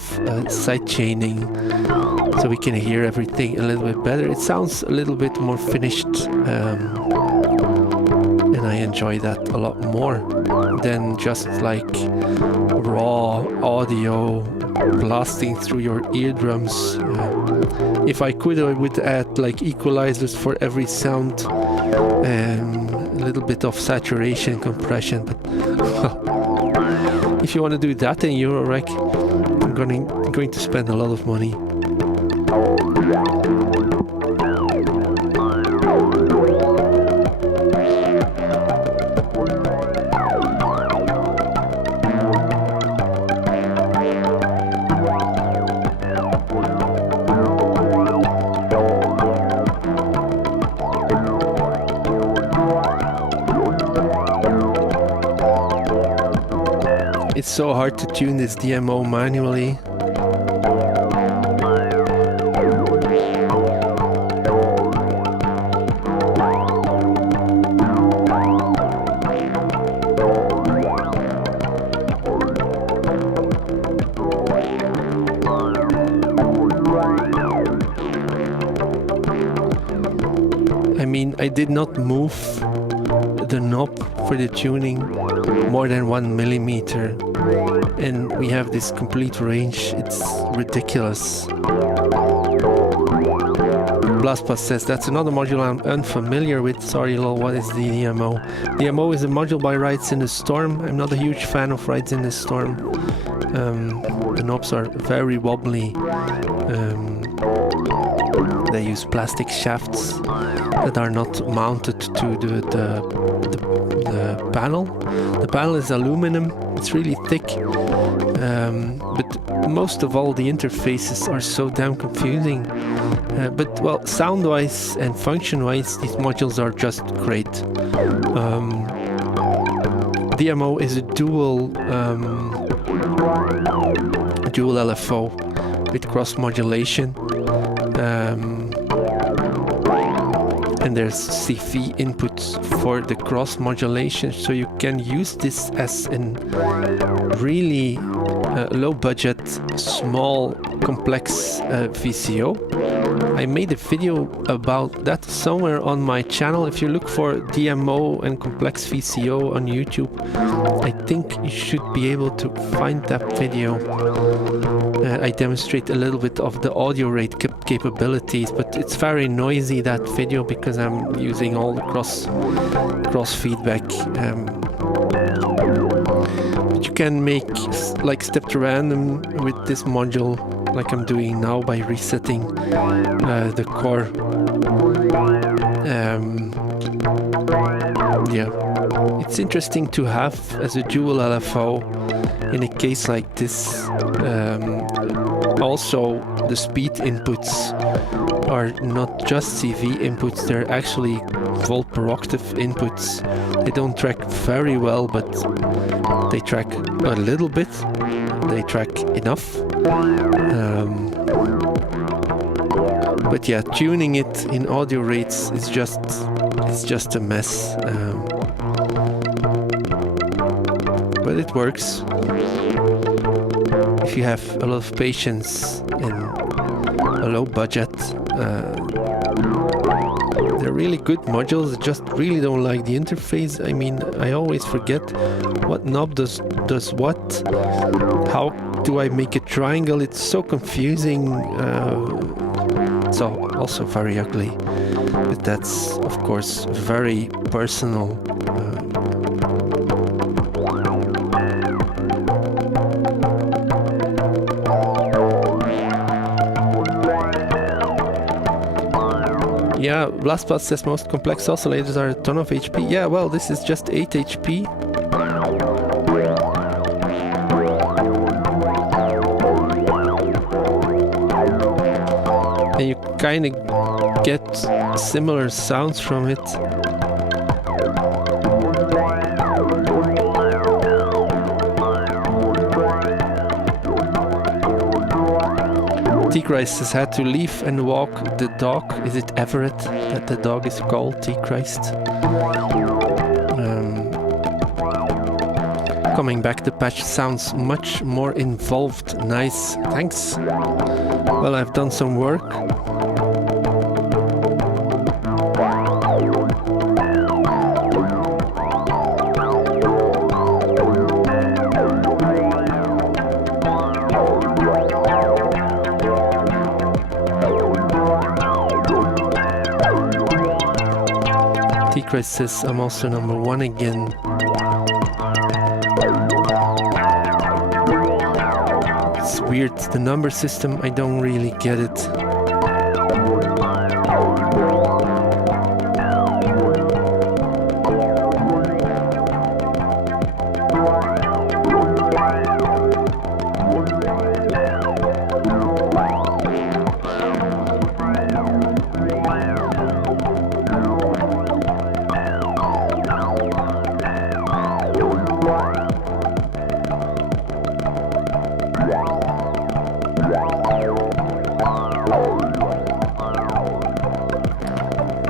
side chaining so we can hear everything a little bit better, it sounds a little bit more finished, and I enjoy that a lot more than just like raw audio blasting through your eardrums. If I could, I would add like equalizers for every sound, a little bit of saturation, compression, but if you want to do that in Eurorack, I'm going to spend a lot of money. It's so hard to tune this DMO manually. I mean, I did not move the knob for the tuning more than 1 millimeter, and we have this complete range. It's ridiculous. Blastpass says that's another module I'm unfamiliar with. Sorry, lol, what is the DMO? DMO is a module by Rides in the Storm. I'm not a huge fan of Rides in the Storm. The knobs are very wobbly. They use plastic shafts that are not mounted to the panel. The panel is aluminum. It's really thick, but most of all the interfaces are so damn confusing. But well, sound-wise and function-wise, these modules are just great. DMO is a dual LFO with cross modulation. And there's CV inputs for the cross modulation, so you can use this as a really low budget, small, complex VCO. I made a video about that somewhere on my channel. If you look for DMO and complex VCO on YouTube, I think you should be able to find that video. I demonstrate a little bit of the audio rate capabilities, but it's very noisy, that video, because I'm using all the cross feedback. But you can make like step to random with this module, like I'm doing now by resetting the core. Yeah, it's interesting to have as a dual LFO in a case like this. Also, the speed inputs are not just CV inputs, they're actually volt per octave inputs. They don't track very well, but they track a little bit. They track enough. But yeah, tuning it in audio rates is just a mess. But it works if you have a lot of patience and a low budget. They're really good modules. I just really don't like the interface. I mean, I always forget what knob does what. How do I make a triangle? It's so confusing. It's also very ugly. But that's, of course, very personal. Yeah, BlastPath says most complex oscillators are a ton of HP. Yeah, well, this is just 8 HP. And you kind of get similar sounds from it. T-Christ has had to leave and walk the dog. Is it Everett that the dog is called? T-Christ. Coming back, the patch sounds much more involved. Nice, thanks. Well, I've done some work. T-Christ says I'm also #1 again. It's weird, the number system, I don't really get it.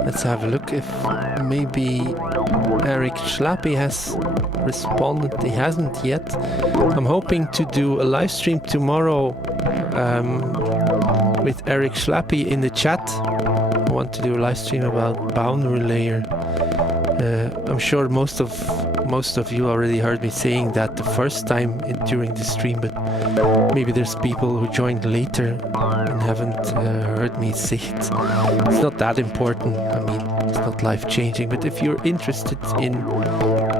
Let's have a look if maybe Eric Schlappy has responded. He hasn't yet. I'm hoping to do a live stream tomorrow with Eric Schlappy in the chat. I want to do a live stream about boundary layer. I'm sure most of you already heard me saying that the first time during the stream, but maybe there's people who joined later and haven't heard me say it. It's not that important. I mean, it's not life-changing. But if you're interested in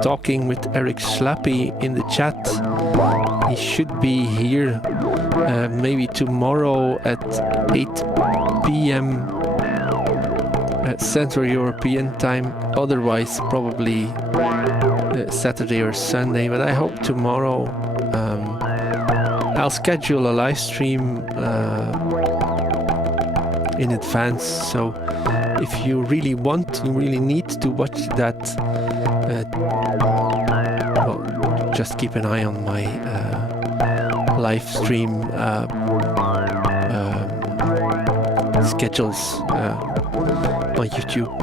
talking with Eric Schlappy in the chat, he should be here maybe tomorrow at 8 p.m. Central European time. Otherwise, probably Saturday or Sunday. But I hope tomorrow. I'll schedule a live stream in advance, so if you really need to watch that, well, just keep an eye on my live stream schedules on YouTube.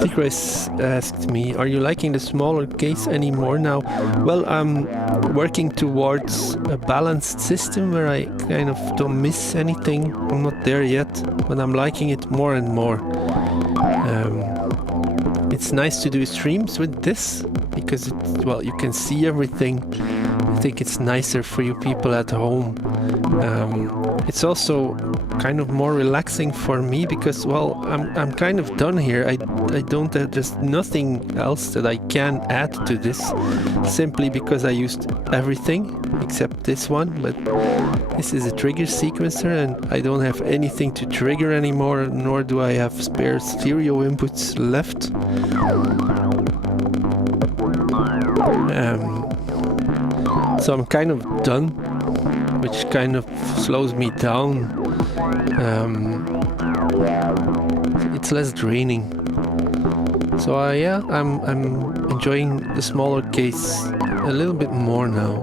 Tigris asked me, are you liking the smaller case anymore now? Well, I'm working towards a balanced system where I kind of don't miss anything. I'm not there yet, but I'm liking it more and more. It's nice to do streams with this because well, you can see everything. I think it's nicer for you people at home. It's also kind of more relaxing for me because, well, I'm kind of done here. I don't there's nothing else that I can add to this, simply because I used everything except this one. But this is a trigger sequencer and I don't have anything to trigger anymore, nor do I have spare stereo inputs left. So I'm kind of done, which kind of slows me down. It's less draining. So yeah, I'm enjoying the smaller case a little bit more now.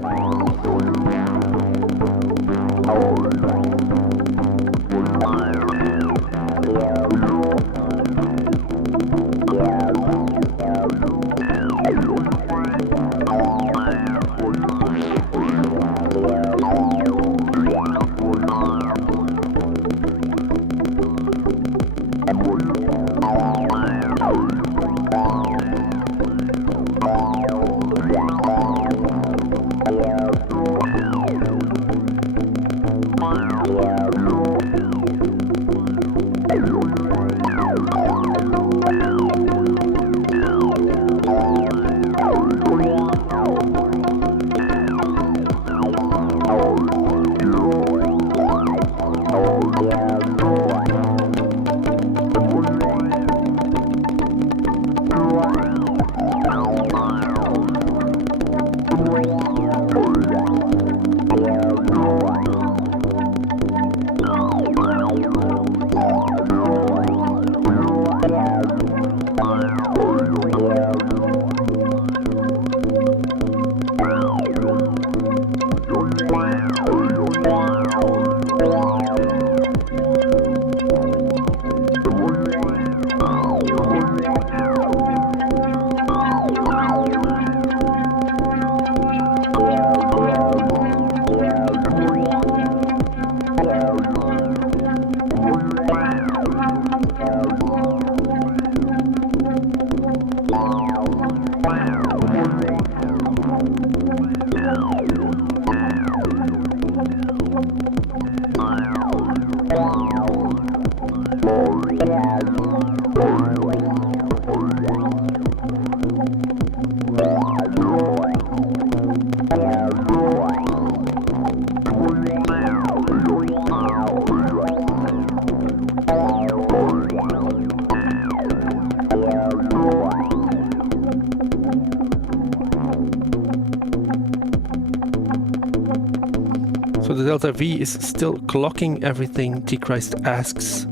So the Delta V is still clocking everything, T-Christ asks.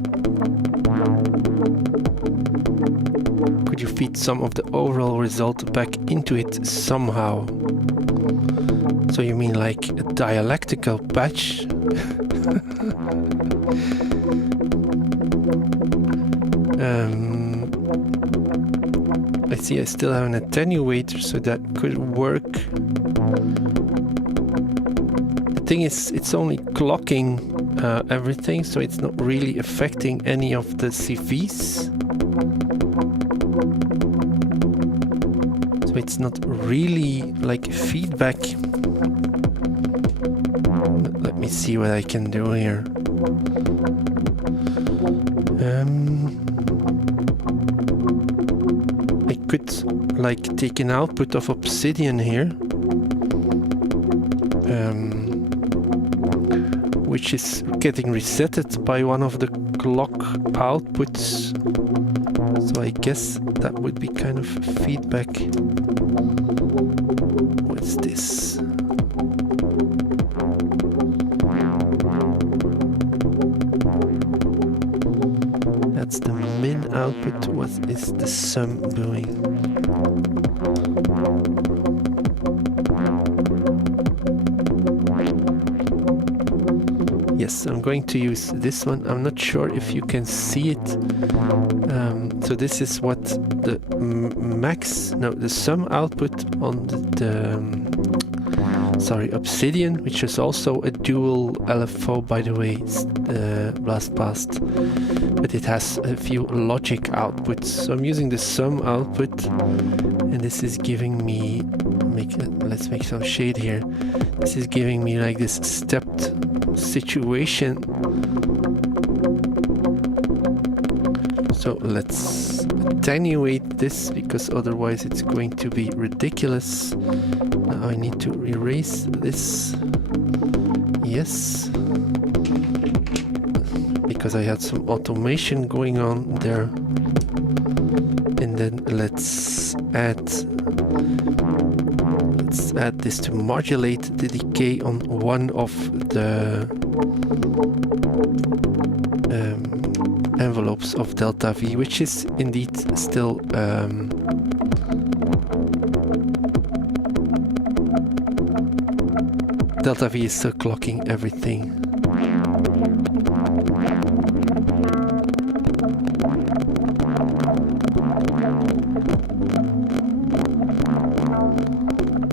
Could you feed some of the overall result back into it somehow? So you mean like a dialectical patch? I see I still have an attenuator, so that could work. The thing is, it's only clocking everything, so it's not really affecting any of the CVs. So it's not really like feedback. Let me see what I can do here. I could like take an output of Obsidian here. Which is getting resetted by one of the clock outputs. So I guess that would be kind of feedback. What's this? That's the min output. What is the sum doing? yes, I'm going to use this one. I'm not sure if you can see it. So this is what the the sum output on sorry, Obsidian, which is also a dual LFO, by the way, BlastPast, but it has a few logic outputs. So I'm using the sum output, and this is giving me, let's make some shade here. This is giving me like this stepped situation. So let's attenuate this, because otherwise it's going to be ridiculous. Now I need to erase this. Yes. Because I had some automation going on there. And then let's add this to modulate the decay on one of the envelopes of delta V, which is indeed still delta V is still clocking everything.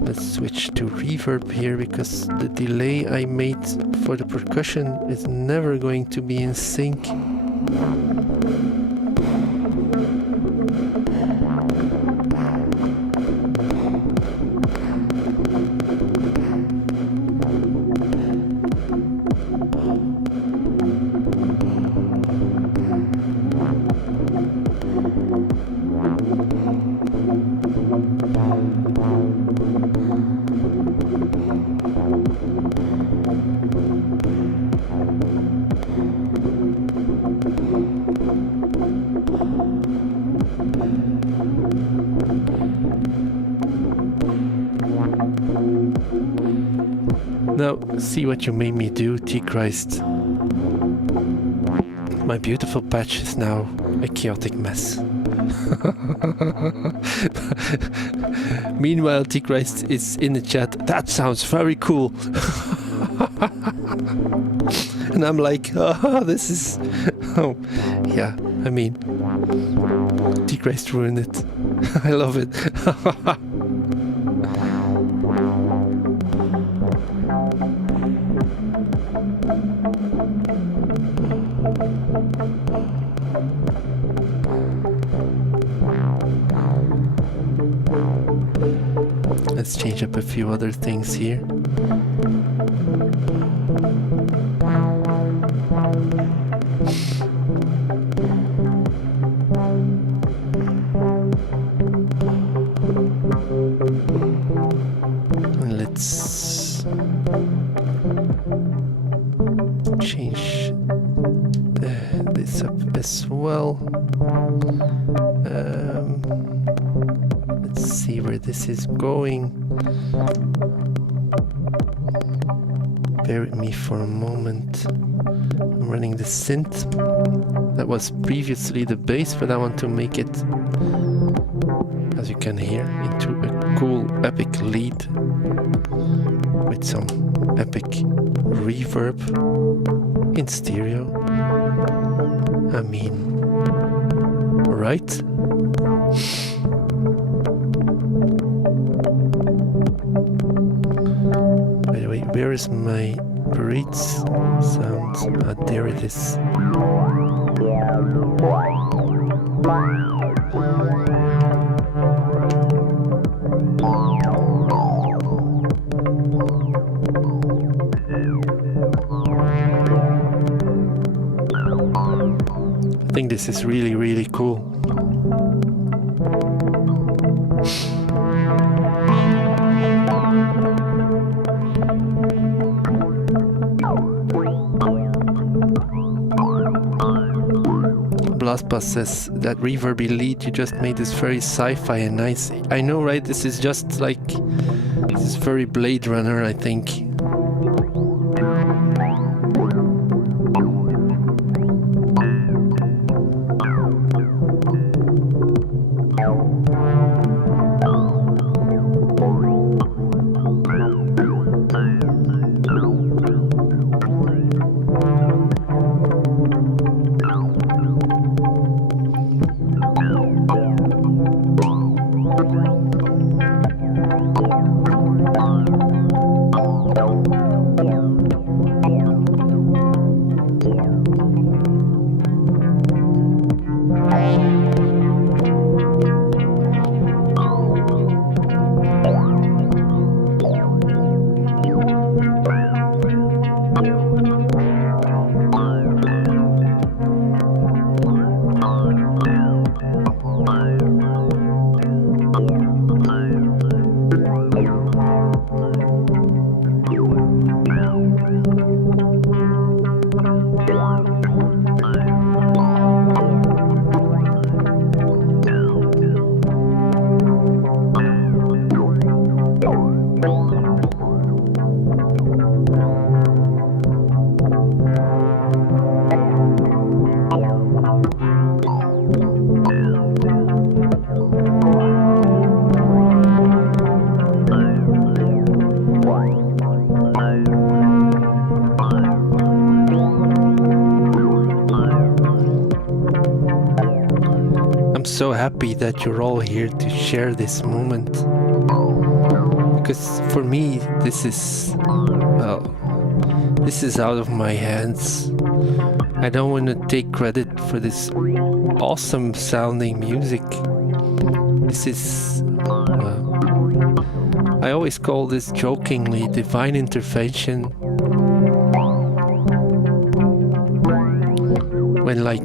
Let's switch to reverb here, because the delay I made for the percussion is never going to be in sync. Now, see what you made me do, T-Christ. My beautiful patch is now a chaotic mess. Meanwhile, T-Christ is in the chat. That sounds very cool. And I'm like, oh, this is... Oh, yeah, I mean... T-Christ ruined it. I love it. Let's change up a few other things here. And let's change this up as well. Let's see where this is going. Bear with me for a moment. I'm running the synth. That was previously the bass, but I want to make it, as you can hear, into a cool epic lead with some epic reverb in stereo. I mean, right? By the way, where is my breathe sound? Ah, there it is. I think this is really, really cool. BlastPast says that reverby lead you just made is very sci-fi and nice. I know, right? This is just like, this is very Blade Runner, I think. I'm so happy that you're all here to share this moment. Because for me, this is, well, this is out of my hands. I don't want to take credit for this awesome sounding music. This is, I always call this jokingly divine intervention. When like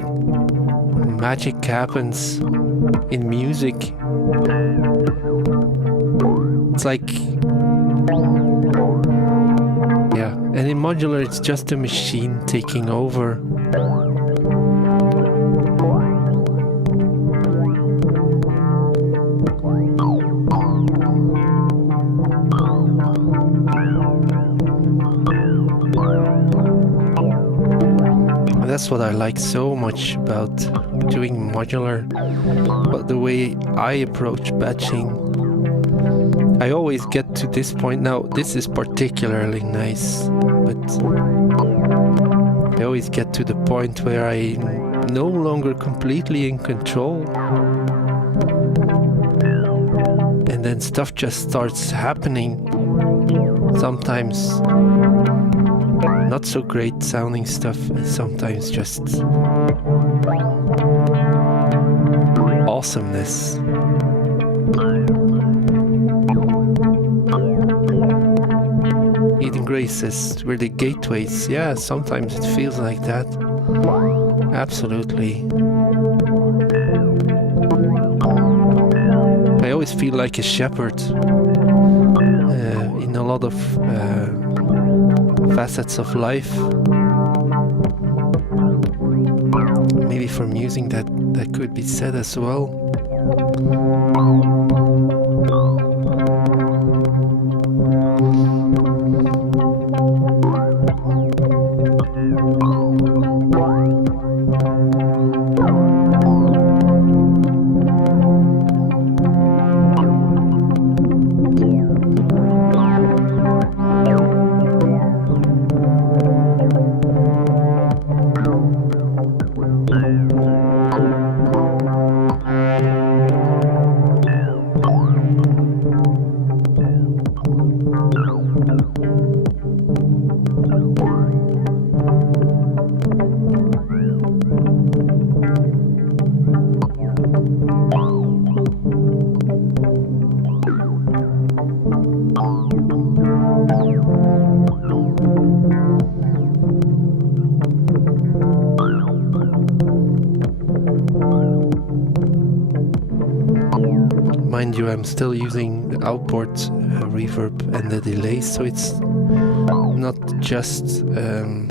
magic happens in music, it's like, yeah, and in modular it's just a machine taking over. That's what I like so much about doing modular, but the way I approach batching. I always get to this point. Now this is particularly nice, but I always get to the point where I'm no longer completely in control, and then stuff just starts happening. Sometimes not so great sounding stuff, and sometimes just awesomeness. Eden Gray says, we're the gateways. Yeah, sometimes it feels like that. Absolutely. I always feel like a shepherd in a lot of facets of life. Maybe for music that could be said as well. Mind you, I'm still using the outboard reverb and the delay, so it's not just the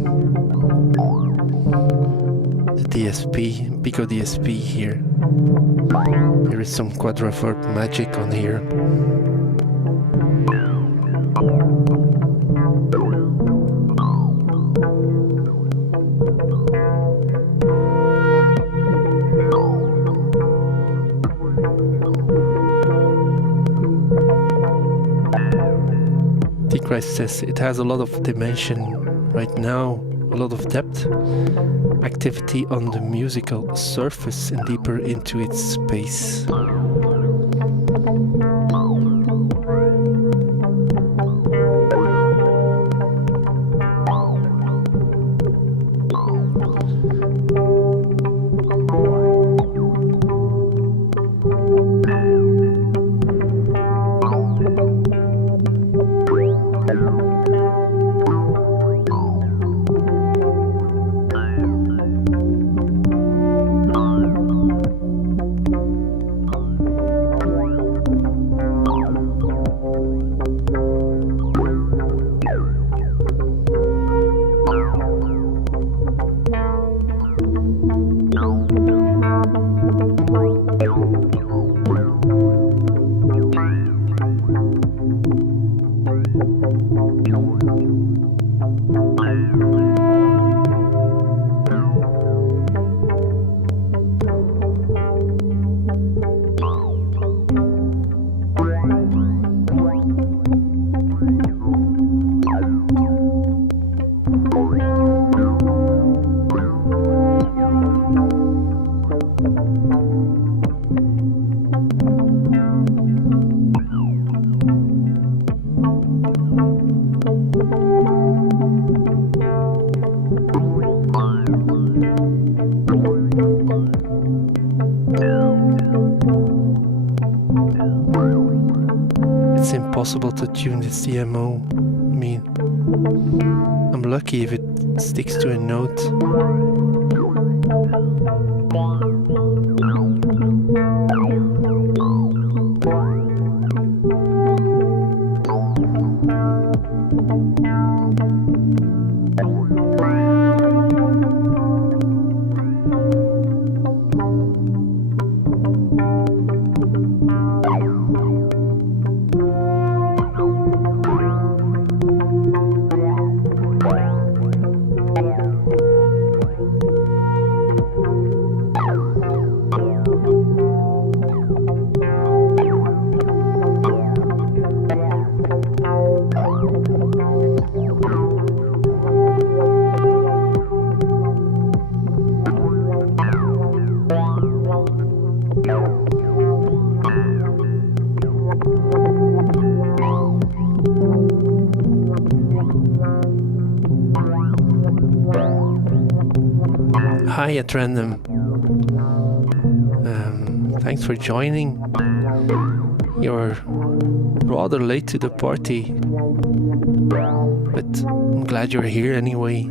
DSP, Pico DSP here. There is some quad reverb magic on here. Christ says it has a lot of dimension right now, a lot of depth, activity on the musical surface and deeper into its space. impossible to tune the CMO. I mean, I'm lucky if it sticks to a note. Hi at random. Thanks for joining. You're rather late to the party, but I'm glad you're here anyway.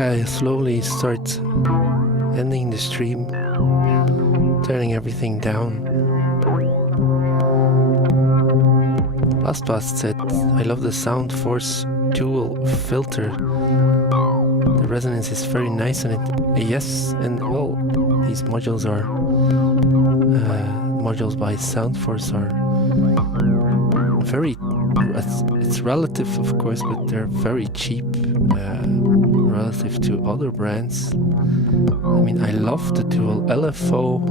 I slowly start ending the stream, turning everything down. LastPast said, I love the Soundforce dual filter. The resonance is very nice on it. Yes, and well, these modules are modules by Soundforce are very, it's relative of course, but they're very cheap relative to other brands. I mean, I love the dual LFO.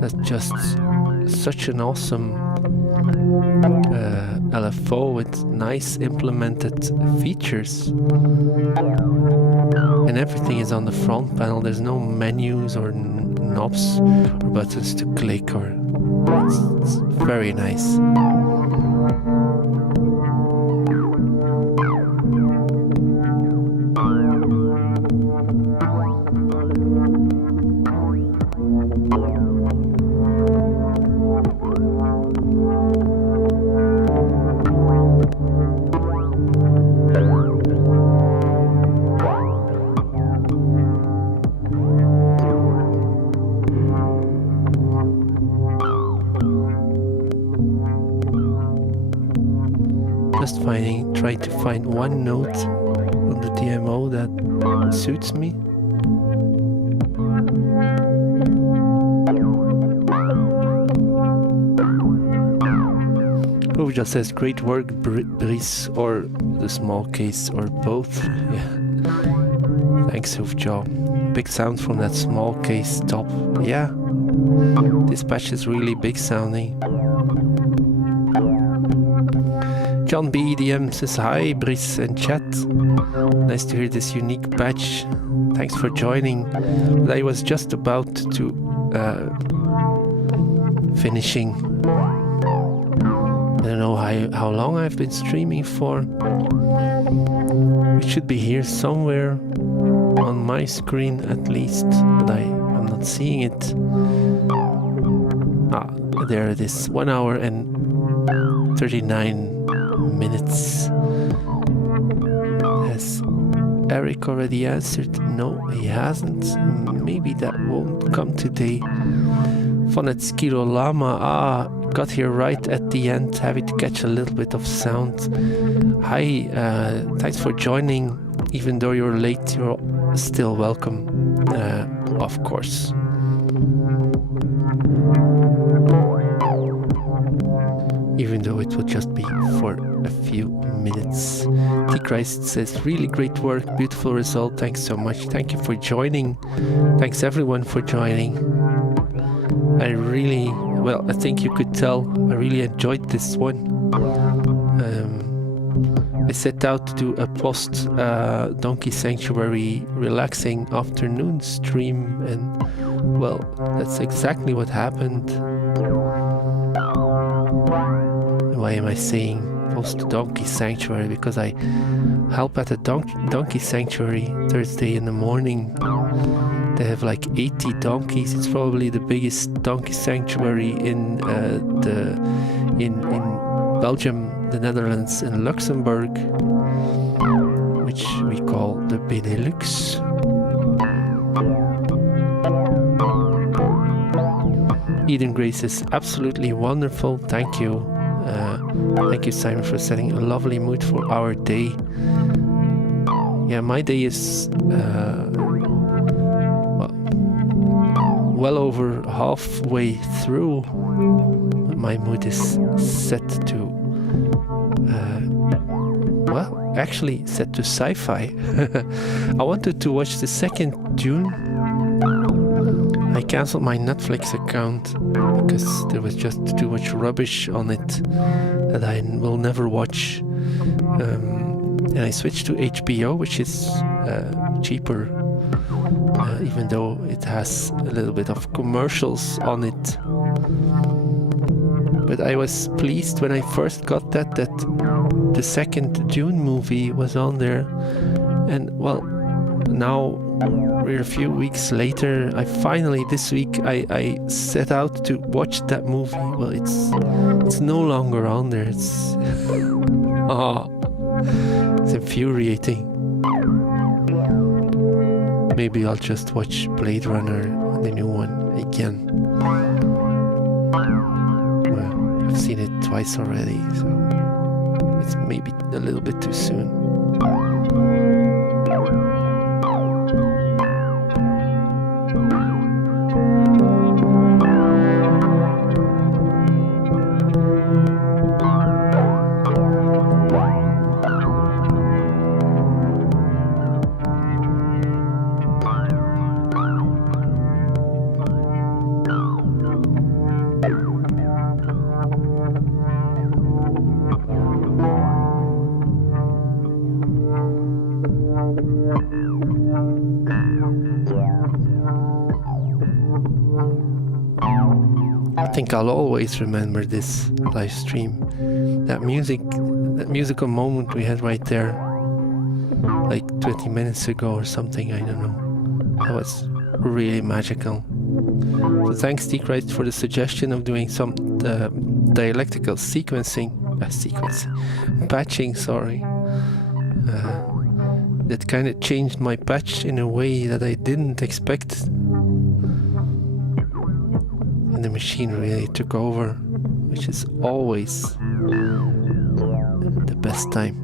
That's just such an awesome LFO with nice implemented features. And everything is on the front panel. There's no menus or knobs or buttons to click, or it's very nice. Trying to find one note on the DMO that suits me. Who just says great work, Brice, or the small case, or both. Yeah. Thanks, Hoofjaw. Big sound from that small case top. Yeah. This patch is really big sounding. John BEDM says hi, Brice and chat. Nice to hear this unique patch. Thanks for joining. But I was just about to finishing. I don't know how long I've been streaming for. It should be here somewhere on my screen at least, but I'm not seeing it. Ah, there it is. 1 hour and 39 minutes. Has Eric already answered? No, he hasn't. Maybe that won't come today. Fonetskilo Lama, got here right at the end, having to catch a little bit of sound. Hi, thanks for joining. Even though you're late, you're still welcome, of course. Even though it will just be for a few minutes. T. Christ says, really great work, beautiful result, thanks so much. Thank you for joining. Thanks everyone for joining. I think you could tell I really enjoyed this one. I set out to do a post Donkey Sanctuary relaxing afternoon stream, and well, that's exactly what happened. Why am I saying post Donkey Sanctuary? Because I help at a Donkey Sanctuary Thursday in the morning. They have like 80 donkeys. It's probably the biggest donkey sanctuary in Belgium, the Netherlands, and Luxembourg, which we call the Benelux. Eden Grace is absolutely wonderful. Thank you. Thank you, Simon, for setting a lovely mood for our day. Yeah, my day is well over halfway through. My mood is set to actually set to sci-fi. I wanted to watch the second Dune. I cancelled my Netflix account because there was just too much rubbish on it that I will never watch. And I switched to HBO, which is cheaper, even though it has a little bit of commercials on it. But I was pleased when I first got that the second Dune movie was on there. And well, now we're a few weeks later. This week I set out to watch that movie. Well, it's no longer on there. It's it's infuriating. Maybe I'll just watch Blade Runner, the new one, again. Well, I've seen it twice already, so it's maybe a little bit too soon. I think I'll always remember this live stream. That musical moment we had right there, like 20 minutes ago or something, I don't know. That was really magical. So thanks, T-Christ, for the suggestion of doing some dialectical patching, sorry. That kind of changed my patch in a way that I didn't expect. And the machine really took over, which is always the best time.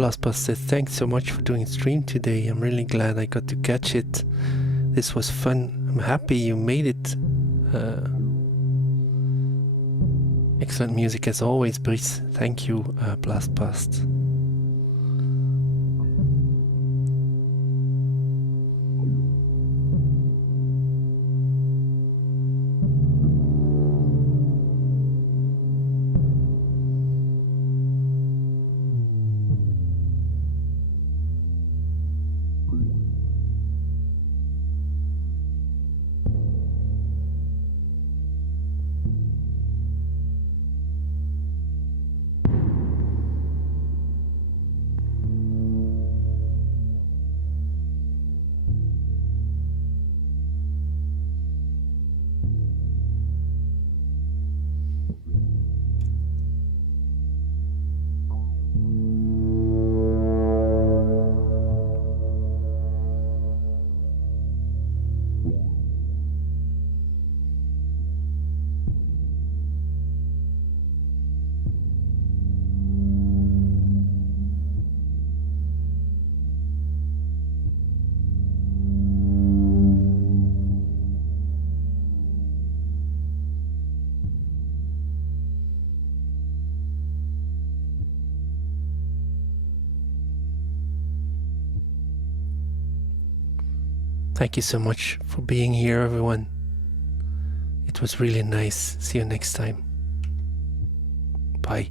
Blastbus says, thanks so much for doing stream today. I'm really glad I got to catch it. This was fun. I'm happy you made it. Excellent music as always, Brice. Thank you, Blastbus. Thank you so much for being here, everyone. It was really nice. See you next time. Bye.